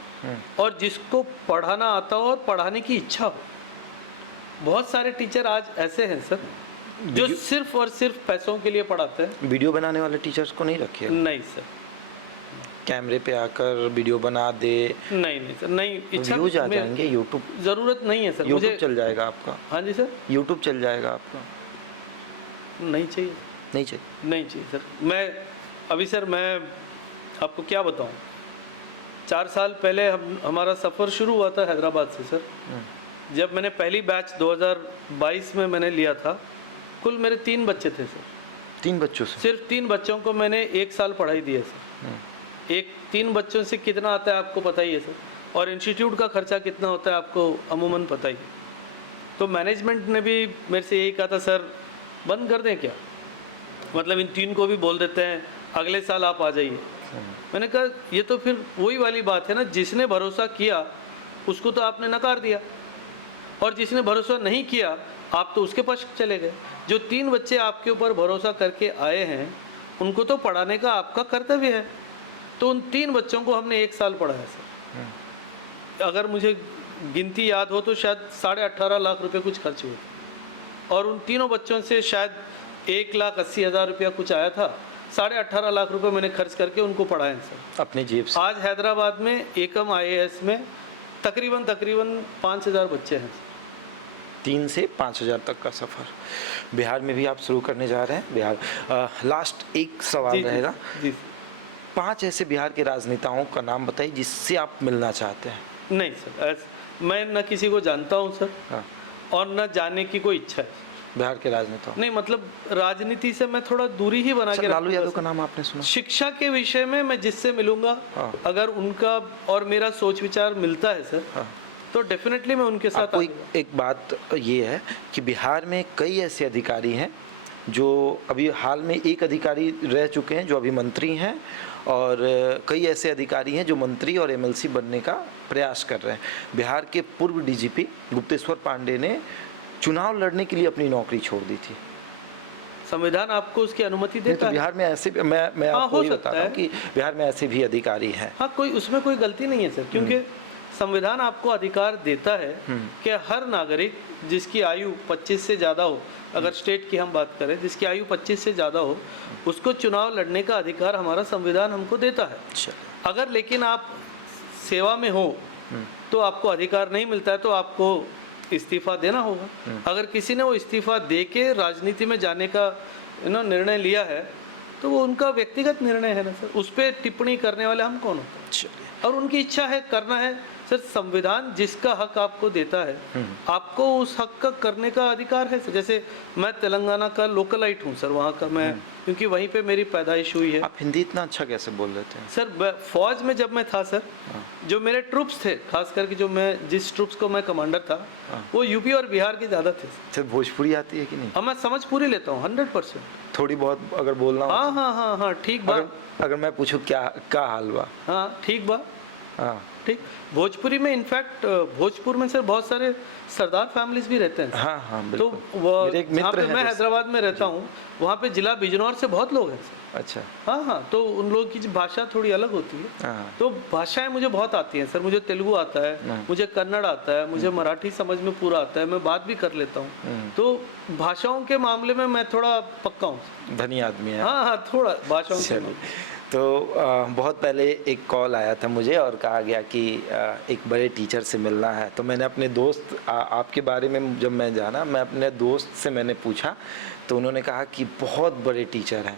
और जिसको पढ़ाना आता हो और पढ़ाने की इच्छा हो। बहुत सारे टीचर आज ऐसे हैं सर जो सिर्फ और सिर्फ पैसों के लिए पढ़ाते हैं। वीडियो बनाने वाले टीचर्स को नहीं रखे? नहीं सर। कैमरे पे आकर वीडियो बना दे? नहीं सर, नहीं। इच्छा व्यूज आ जाएंगे, यूट्यूब ज़रूरत नहीं है सर। यूट्यूब चल जाएगा आपका। हाँ जी सर, यूट्यूब चल जाएगा आपका। नहीं चाहिए। नहीं चाहिए? नहीं चाहिए सर। मैं आपको क्या बताऊं, 4 साल पहले हमारा सफ़र शुरू हुआ था हैदराबाद से सर। जब मैंने पहली बैच 2022 में मैंने लिया था, कुल मेरे 3 बच्चे थे सर। 3 बच्चों से? सिर्फ 3 बच्चों को मैंने 1 साल पढ़ाई दी है सर। 3 बच्चों से कितना आता है आपको पता ही है सर, और इंस्टीट्यूट का खर्चा कितना होता है आपको अमूमन पता ही है। तो मैनेजमेंट ने भी मेरे से यही कहा था, सर बंद कर दें क्या, मतलब इन 3 को भी बोल देते हैं, अगले साल आप आ जाइए। मैंने कहा ये तो फिर वही वाली बात है ना, जिसने भरोसा किया उसको तो आपने नकार दिया, और जिसने भरोसा नहीं किया आप तो उसके पास चले गए। जो 3 बच्चे आपके ऊपर भरोसा करके आए हैं, उनको तो पढ़ाने का आपका कर्तव्य है। तो उन 3 बच्चों को हमने 1 साल पढ़ाया सर। अगर मुझे गिनती याद हो तो शायद 18.5 लाख रुपए कुछ खर्च हुए, और उन तीनों बच्चों से शायद 1,80,000 रुपया कुछ आया था। 18.5 लाख रुपए मैंने खर्च करके उनको पढ़ाए सर, अपने जेब से। आज हैदराबाद में एकम IAS में तकरीबन 5,000 बच्चे हैं। 3 से 5,000 तक का सफ़र बिहार में भी आप शुरू करने जा रहे हैं। बिहार लास्ट एक सवाल रहेगा जी। 5 ऐसे बिहार के राजनेताओं का नाम बताइए जिससे आप मिलना चाहते हैं। नहीं सर, मैं न किसी को जानता हूं सर, और न जानने की कोई इच्छा है। बिहार के राजनेता? नहीं, मतलब राजनीति से मैं थोड़ा दूरी ही बना के लालू रखूंगा यादव सर। का नाम आपने सुना? शिक्षा के विषय में मैं जिससे मिलूंगा, हाँ। अगर उनका और मेरा सोच विचार मिलता है सर, हाँ। तो डेफिनेटली मैं उनके साथ आपको आऊंगा। एक बात ये है कि बिहार में कई ऐसे अधिकारी हैं जो अभी हाल में एक अधिकारी रह चुके हैं जो अभी मंत्री हैं, और कई ऐसे अधिकारी हैं जो मंत्री और एमएलसी बनने का प्रयास कर रहे हैं। बिहार के पूर्व डीजीपी गुप्तेश्वर पांडे ने चुनाव लड़ने के लिए अपनी नौकरी छोड़ दी थी। संविधान आपको उसकी अनुमति नहीं, देता तो है। बिहार में ऐसे मैं हाँ, आपको हो ये बता सकता रहा हूँ है। कि बिहार में ऐसे भी अधिकारी हैं। हाँ, कोई उसमें कोई गलती नहीं है सर, क्योंकि संविधान आपको अधिकार देता है कि हर नागरिक जिसकी आयु 25 से ज़्यादा हो, अगर स्टेट की हम बात करें, जिसकी आयु 25 से ज़्यादा हो, उसको चुनाव लड़ने का अधिकार हमारा संविधान हमको देता है। अगर लेकिन आप सेवा में हो तो आपको अधिकार नहीं मिलता है, तो आपको इस्तीफा देना होगा। अगर किसी ने वो इस्तीफा दे के राजनीति में जाने का निर्णय लिया है, तो वो उनका व्यक्तिगत निर्णय है ना सर, उस पर टिप्पणी करने वाले हम कौन होते हैं? और उनकी इच्छा है, करना है सर। संविधान जिसका हक आपको देता है, आपको उस हक का करने का अधिकार है सर। जैसे मैं तेलंगाना का लोकलाइट हूँ सर, वहाँ का मैं, क्योंकि वहीं पे मेरी पैदाइश हुई है। आप हिंदी इतना अच्छा कैसे बोल लेते हैं सर? फौज में जब मैं था सर, जो मेरे ट्रूप्स थे, खास करके जो मैं जिस ट्रूप्स को मैं कमांडर था, वो यूपी और बिहार के ज़्यादा थे। सर भोजपुरी आती है कि नहीं? हाँ, मैं समझ पूरी लेता हूँ 100%। थोड़ी बहुत अगर बोलना हो? हाँ हाँ हाँ हाँ, ठीक बा। अगर मैं पूछूं क्या हाल बा? हाँ, ठीक बा। हाँ, ठीक। भोजपुरी में इनफैक्ट भोजपुर में सर बहुत सारे सरदार फैमिलीज भी रहते हैं। हाँ हाँ, तो बिल्कुल। मेरे एक जहाँ मित्र पे हैं मैं जो- हैदराबाद में रहता हूँ, वहाँ पे जिला बिजनौर से बहुत लोग हैं सर। अच्छा। हाँ हाँ, तो उन लोगों की भाषा थोड़ी अलग होती है। हाँ। तो भाषाएं मुझे बहुत आती हैं सर। मुझे तेलुगु आता है, मुझे कन्नड़ आता है, मुझे मराठी समझ में पूरा आता है, मैं बात भी कर लेता हूँ। तो भाषाओं के मामले में मैं थोड़ा पक्का हूँ। धनी आदमी है। हाँ हाँ, थोड़ा भाषाओं के चलिए। मामले। तो बहुत पहले एक कॉल आया था मुझे और कहा गया कि एक बड़े टीचर से मिलना है। तो मैंने अपने दोस्त आपके बारे में जब मैं जाना, मैं अपने दोस्त से मैंने पूछा, तो उन्होंने कहा कि बहुत बड़े टीचर हैं।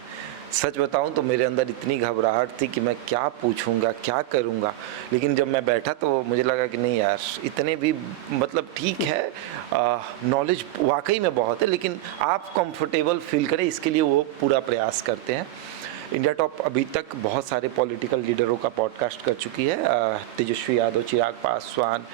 सच बताऊं तो मेरे अंदर इतनी घबराहट थी कि मैं क्या पूछूंगा, क्या करूंगा। लेकिन जब मैं बैठा तो मुझे लगा कि नहीं यार, इतने भी मतलब ठीक है, नॉलेज वाकई में बहुत है, लेकिन आप कंफर्टेबल फील करें इसके लिए वो पूरा प्रयास करते हैं। इंडिया टॉप अभी तक बहुत सारे पॉलिटिकल लीडरों का पॉडकास्ट कर चुकी है। तेजस्वी यादव, चिराग पासवान,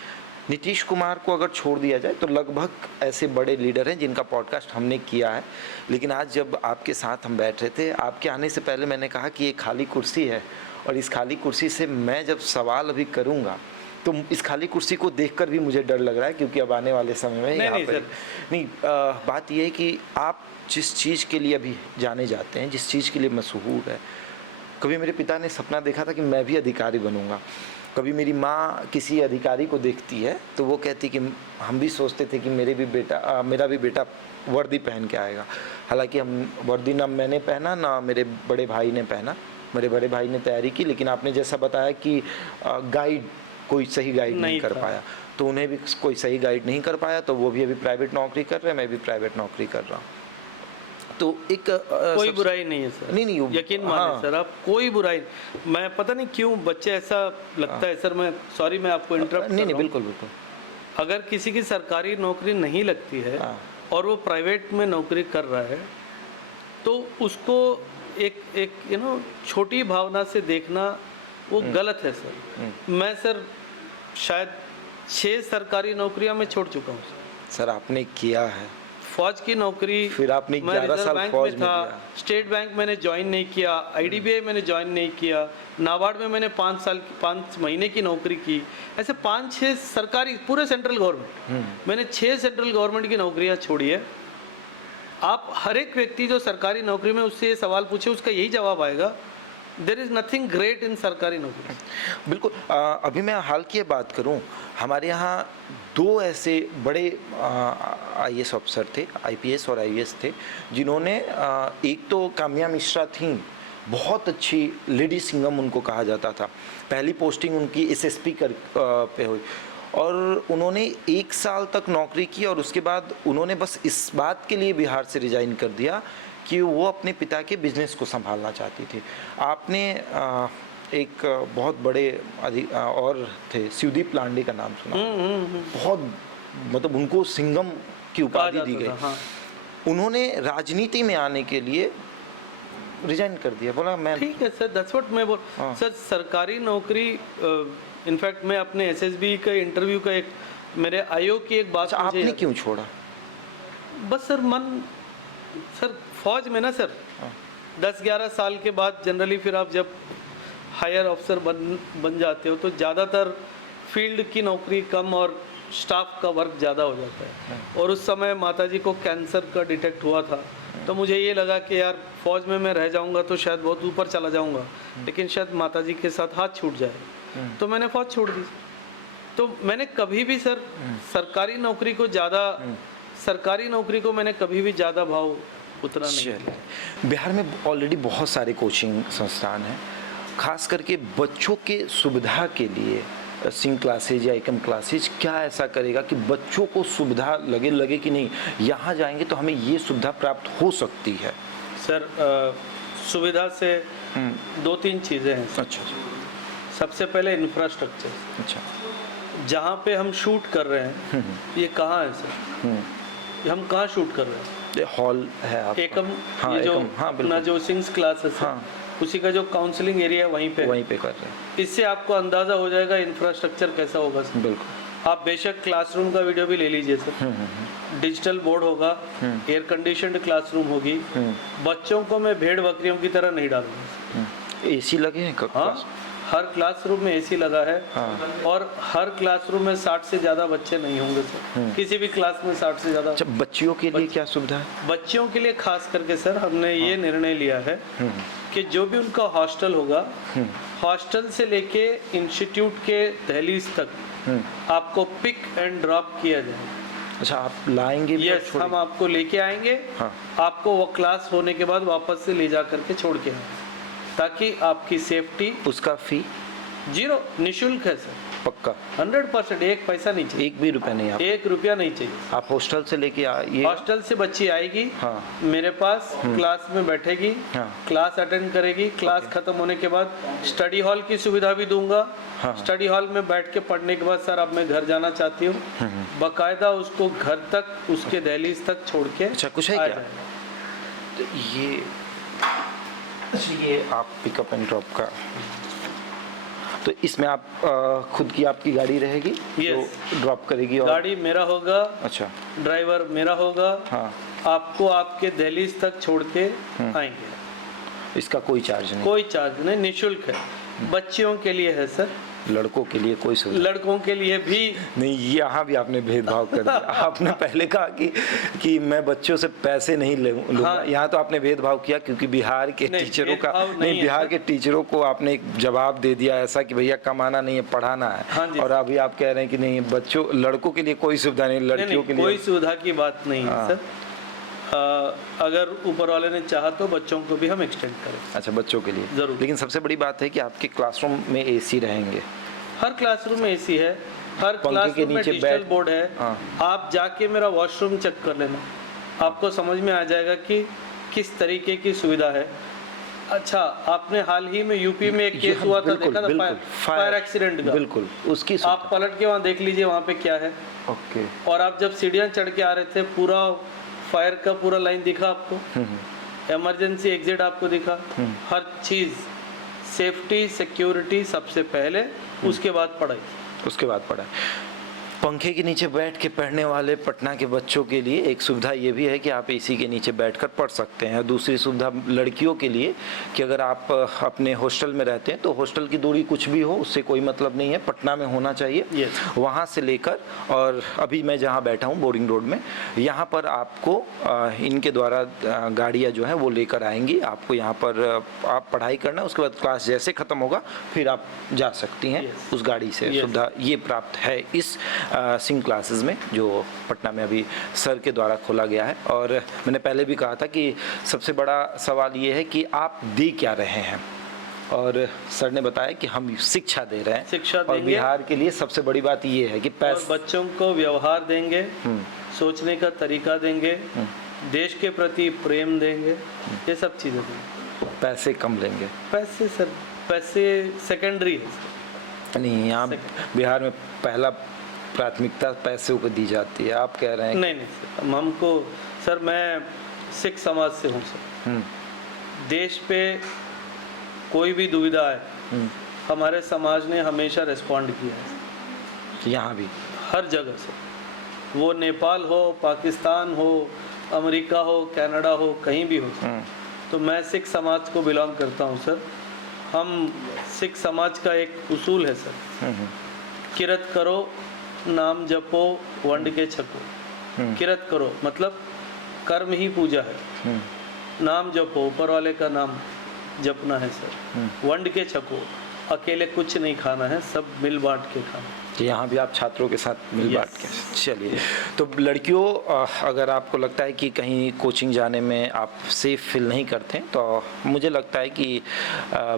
नीतीश कुमार को अगर छोड़ दिया जाए तो लगभग ऐसे बड़े लीडर हैं जिनका पॉडकास्ट हमने किया है। लेकिन आज जब आपके साथ हम बैठ रहे थे, आपके आने से पहले मैंने कहा कि ये खाली कुर्सी है, और इस खाली कुर्सी से मैं जब सवाल अभी करूँगा तो इस खाली कुर्सी को देखकर भी मुझे डर लग रहा है, क्योंकि अब आने वाले समय में यहाँ पर नहीं, बात ये है कि आप जिस चीज़ के लिए अभी जाने जाते हैं, जिस चीज़ के लिए मशहूर है, कभी मेरे पिता ने सपना देखा था कि मैं भी अधिकारी बनूंगा। कभी मेरी माँ किसी अधिकारी को देखती है तो वो कहती कि हम भी सोचते थे कि मेरा भी बेटा वर्दी पहन के आएगा। हालांकि हम वर्दी ना मैंने पहना ना मेरे बड़े भाई ने पहना। मेरे बड़े भाई ने तैयारी की, लेकिन आपने जैसा बताया कि गाइड कोई सही गाइड नहीं कर पाया, तो उन्हें भी कोई सही गाइड नहीं कर पाया, तो वो भी अभी प्राइवेट नौकरी कर रहे हैं, मैं भी प्राइवेट नौकरी कर रहा हूँ। तो एक कोई बुराई नहीं है सर। नहीं यकीन मानिए सर, आप कोई बुराई, मैं पता नहीं क्यों बच्चे ऐसा लगता है सर। मैं सॉरी, मैं आपको इंटरप्ट नहीं बिल्कुल बिल्कुल। अगर किसी की सरकारी नौकरी नहीं लगती है और वो प्राइवेट में नौकरी कर रहा है, तो उसको एक छोटी भावना से देखना वो गलत है सर। मैं सर शायद 6 सरकारी नौकरियां मैं छोड़ चुका हूँ सर। आपने किया है फौज की नौकरी, फिर आपने 11 साल फौज में था, स्टेट बैंक मैंने ज्वाइन नहीं किया, IDBI मैंने ज्वाइन नहीं किया, नाबार्ड में मैंने 5 महीने की नौकरी की। ऐसे 5-6 सरकारी, पूरे सेंट्रल गवर्नमेंट, मैंने 6 सेंट्रल गवर्नमेंट की नौकरियां छोड़ी है। आप हर एक व्यक्ति जो सरकारी नौकरी में, उससे ये सवाल पूछे, उसका यही जवाब आएगा, there is nothing great in सरकारी नौकरी। बिल्कुल। अभी मैं हाल की बात करूं, हमारे यहाँ 2 ऐसे बड़े IAS अफसर थे, IPS और IAS थे, जिन्होंने एक तो काम्या मिश्रा थी, बहुत अच्छी लेडी सिंघम उनको कहा जाता था। पहली पोस्टिंग उनकी SSP पे हुई, और उन्होंने 1 साल तक नौकरी की, और उसके बाद उन्होंने बस इस बात के लिए बिहार से रिज़ाइन कर दिया कि वो अपने पिता के बिजनेस को संभालना चाहती थी। आपने एक बहुत बड़े और थे, शिवदीप लांडे का नाम सुना? बहुत मतलब उनको सिंघम की उपाधि दी गई। हाँ। उन्होंने राजनीति में आने के लिए रिजाइन कर दिया, बोला मैं ठीक है सर, दैट्स व्हाट मैं बोल। हाँ। सर सरकारी नौकरी, इनफैक्ट मैं अपने एसएसबी का इंटरव्यू का एक मेरे आयोग की एक बात अच्छा, मुझे आपने याद- क्यों छोड़ा? बस सर मन, सर फौज में ना सर, हाँ। 10-11 साल के बाद जनरली फिर आप जब हायर ऑफिसर बन जाते हो तो ज़्यादातर फील्ड की नौकरी कम और स्टाफ का वर्क ज़्यादा हो जाता है। और उस समय माताजी को कैंसर का डिटेक्ट हुआ था, तो मुझे ये लगा कि यार फौज में मैं रह जाऊंगा तो शायद बहुत ऊपर चला जाऊंगा, लेकिन शायद माताजी के साथ हाथ छूट जाए, तो मैंने फौज छोड़ दी। तो मैंने कभी भी सर सरकारी नौकरी को मैंने कभी भी ज़्यादा भाव उतना नहीं किया। चलिए, बिहार में ऑलरेडी बहुत सारे कोचिंग संस्थान हैं, खास करके बच्चों के सुविधा के लिए सिंह क्लासेज या एकम क्लासेज क्या ऐसा करेगा कि बच्चों को सुविधा लगे कि नहीं यहाँ जाएंगे तो हमें ये सुविधा प्राप्त हो सकती है? सर सुविधा से 2-3 चीज़ें हैं सर। अच्छा सबसे पहले इंफ्रास्ट्रक्चर, अच्छा। जहाँ पे हम शूट कर रहे हैं ये कहाँ है सर? ये हम कहाँ शूट कर रहे हैं? ये हॉल है आपका? एकम, हाँ, ये जो एकम, हाँ, बिल्कुल। अपना जो सिंग्स क्लासेस है, हाँ। उसी का जो काउंसलिंग एरिया है वहीं पे कर रहे हैं। इससे आपको अंदाज़ा हो जाएगा इंफ्रास्ट्रक्चर कैसा होगा सर। बिल्कुल। आप बेशक क्लासरूम का वीडियो भी ले लीजिए सर, डिजिटल बोर्ड होगा, एयर कंडीशनड क्लासरूम होगी, बच्चों को मैं भेड़ बकरियों की तरह नहीं डालूंगा। एसी लगे हैं हाँ, हर क्लासरूम में एसी लगा है। हाँ। और हर क्लासरूम में 60 से ज़्यादा बच्चे नहीं होंगे सर, किसी भी क्लास में 60 से ज़्यादा। अच्छा, बच्चियों के लिए क्या सुविधा है? बच्चियों के लिए खास करके सर हमने ये निर्णय लिया है कि जो भी उनका हॉस्टल होगा, हॉस्टल से लेके इंस्टीट्यूट के दहलीज तक आपको पिक एंड ड्रॉप किया जाए। अच्छा, आप लाएंगे भी? यस, हम आपको लेके आएंगे, हाँ। आपको वो क्लास होने के बाद वापस से ले जा करके छोड़ के आएंगे, ताकि आपकी सेफ्टी। उसका फी 0 निःशुल्क है सर, पक्का 100%, 1 पैसा नहीं चाहिए, 1 भी रुपया नहीं? आप 1 रुपया नहीं चाहिए। आप हॉस्टल से लेके आइए? हॉस्टल से बच्ची आएगी, हाँ। मेरे पास क्लास में बैठेगी, हाँ। क्लास अटेंड करेगी, क्लास खत्म होने के बाद स्टडी हॉल की सुविधा भी दूंगा। हाँ। स्टडी हॉल में बैठ के पढ़ने के बाद सर अब मैं घर जाना चाहती हूँ, बाकायदा उसको घर तक, उसके दहलीज तक छोड़ के। अच्छा, कुछ है आ क्या? जाएगा। तो ये आप पिकअप एंड ड्रॉप का, तो इसमें आप खुद की आपकी गाड़ी रहेगी जो ड्रॉप करेगी? और गाड़ी मेरा होगा, अच्छा, ड्राइवर मेरा होगा, हाँ। आपको आपके दहलीज तक छोड़ के आएंगे। इसका कोई चार्ज नहीं? कोई चार्ज नहीं, निःशुल्क है। बच्चियों के लिए है सर, लड़कों के लिए कोई सुविधा लड़कों के लिए भी नहीं? यहाँ भी आपने भेदभाव कर दिया। आपने पहले कहा कि मैं बच्चों से पैसे नहीं लूँगा, हाँ। यहाँ तो आपने भेदभाव किया क्योंकि बिहार के नहीं, टीचरों का भेदभाव नहीं नहीं, है बिहार सर। के टीचरों को आपने एक जवाब दे दिया ऐसा कि भैया कमाना नहीं है, पढ़ाना हाँ है। जी। और अभी आप कह रहे हैं कि नहीं, बच्चों लड़कों के लिए कोई सुविधा नहीं, लड़कियों के लिए कोई सुविधा की बात नहीं है हाँ। सर। अगर ऊपर वाले ने चाहा तो बच्चों को भी हम एक्सटेंड करें। अच्छा, बच्चों के लिए जरूर। लेकिन सबसे बड़ी बात है कि आपके क्लासरूम में एसी रहेंगे? हर क्लासरूम में एसी है, हर पंखे के क्लासरूम में नीचे डिजिटल बैठ- बोर्ड है। हाँ। आप जाके मेरा वॉशरूम चेक कर लेना, आपको समझ में आ जाएगा कि किस तरीके की सुविधा है। अच्छा, आपने हाल ही में यूपी में एक केस हाँ, हुआ था, बिल्कुल, देखा था बिल्कुल, फायर एक्सीडेंट का? बिल्कुल, उसकी आप पलट के वहाँ देख लीजिए वहाँ पे क्या है। ओके। और आप जब सीढ़ियाँ चढ़ के आ रहे थे, पूरा फायर का पूरा लाइन दिखा आपको, इमरजेंसी एग्जिट आपको दिखा, हर चीज़, सेफ्टी सिक्योरिटी सबसे पहले, उसके बाद पढ़ाई। उसके बाद पढ़ा। पंखे के नीचे बैठ के पढ़ने वाले पटना के बच्चों के लिए एक सुविधा ये भी है कि आप एसी के नीचे बैठकर पढ़ सकते हैं। दूसरी सुविधा लड़कियों के लिए कि अगर आप अपने हॉस्टल में रहते हैं तो हॉस्टल की दूरी कुछ भी हो उससे कोई मतलब नहीं है, पटना में होना चाहिए। Yes. वहाँ से लेकर, और अभी मैं जहाँ बैठा हूँ बोर्डिंग रोड में, यहाँ पर आपको इनके द्वारा गाड़ियाँ जो हैं वो लेकर आएंगी। आपको यहाँ पर आप पढ़ाई करना, उसके बाद क्लास जैसे ख़त्म होगा फिर आप जा सकती हैं। Yes. उस गाड़ी से Yes. सुविधा ये प्राप्त है इस सिंह क्लासेस में जो पटना में अभी सर के द्वारा खोला गया है। और मैंने पहले भी कहा था कि सबसे बड़ा सवाल ये है कि आप दे क्या रहे हैं, और सर ने बताया कि हम शिक्षा दे रहे हैं। शिक्षा और देंगे। बिहार के लिए सबसे बड़ी बात ये है कि और बच्चों को व्यवहार देंगे, सोचने का तरीका देंगे, देश के प्रति प्रेम देंगे, ये सब चीज़ें देंगे। पैसे कम लेंगे? पैसे सर, पैसे सेकेंडरी है। नहीं, यहाँ बिहार में पहला प्राथमिकता पैसों को दी जाती है, आप कह रहे हैं? नहीं सर, हमको सर मैं सिख समाज से हूँ सर। देश पे कोई भी दुविधा है हमारे समाज ने हमेशा रिस्पॉन्ड किया है, यहाँ भी हर जगह से, वो नेपाल हो, पाकिस्तान हो, अमेरिका हो, कनाडा हो, कहीं भी हो सर। तो मैं सिख समाज को बिलोंग करता हूँ सर। हम सिख समाज का एक उसूल है सर, किरत करो नाम जपो वंड के छको। किरत करो मतलब कर्म ही पूजा है, नाम जपो ऊपर वाले का नाम जपना है सर। वंड के छको अकेले कुछ नहीं खाना है, सब मिल बांट के खाना। कि यहाँ भी आप छात्रों के साथ मिल बांट के। चलिए, तो लड़कियों अगर आपको लगता है कि कहीं कोचिंग जाने में आप सेफ फील नहीं करते तो मुझे लगता है कि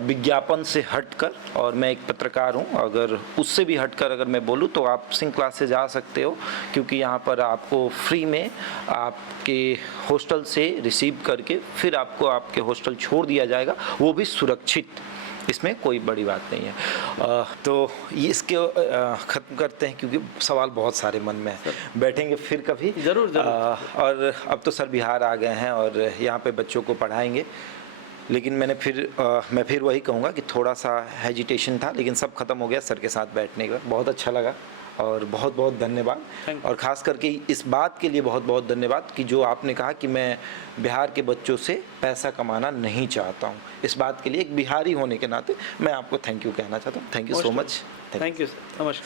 विज्ञापन से हटकर, और मैं एक पत्रकार हूँ, अगर उससे भी हटकर अगर मैं बोलूँ तो आप सिंह क्लासेस जा सकते हो, क्योंकि यहाँ पर आपको फ्री में आपके हॉस्टल से रिसीव करके फिर आपको आपके हॉस्टल छोड़ दिया जाएगा, वो भी सुरक्षित। इसमें कोई बड़ी बात नहीं है। तो ये इसके ख़त्म करते हैं क्योंकि सवाल बहुत सारे मन में हैं। बैठेंगे फिर कभी ज़रूर। और अब तो सर बिहार आ गए हैं और यहाँ पे बच्चों को पढ़ाएंगे, लेकिन मैं फिर वही कहूँगा कि थोड़ा सा हेजिटेशन था, लेकिन सब खत्म हो गया सर के साथ बैठने के बाद। बहुत अच्छा लगा और बहुत बहुत धन्यवाद। और ख़ास करके इस बात के लिए बहुत बहुत धन्यवाद कि जो आपने कहा कि मैं बिहार के बच्चों से पैसा कमाना नहीं चाहता हूँ। इस बात के लिए एक बिहारी होने के नाते मैं आपको थैंक यू कहना चाहता हूँ। Thank you so much. Thank you sir, नमस्कार।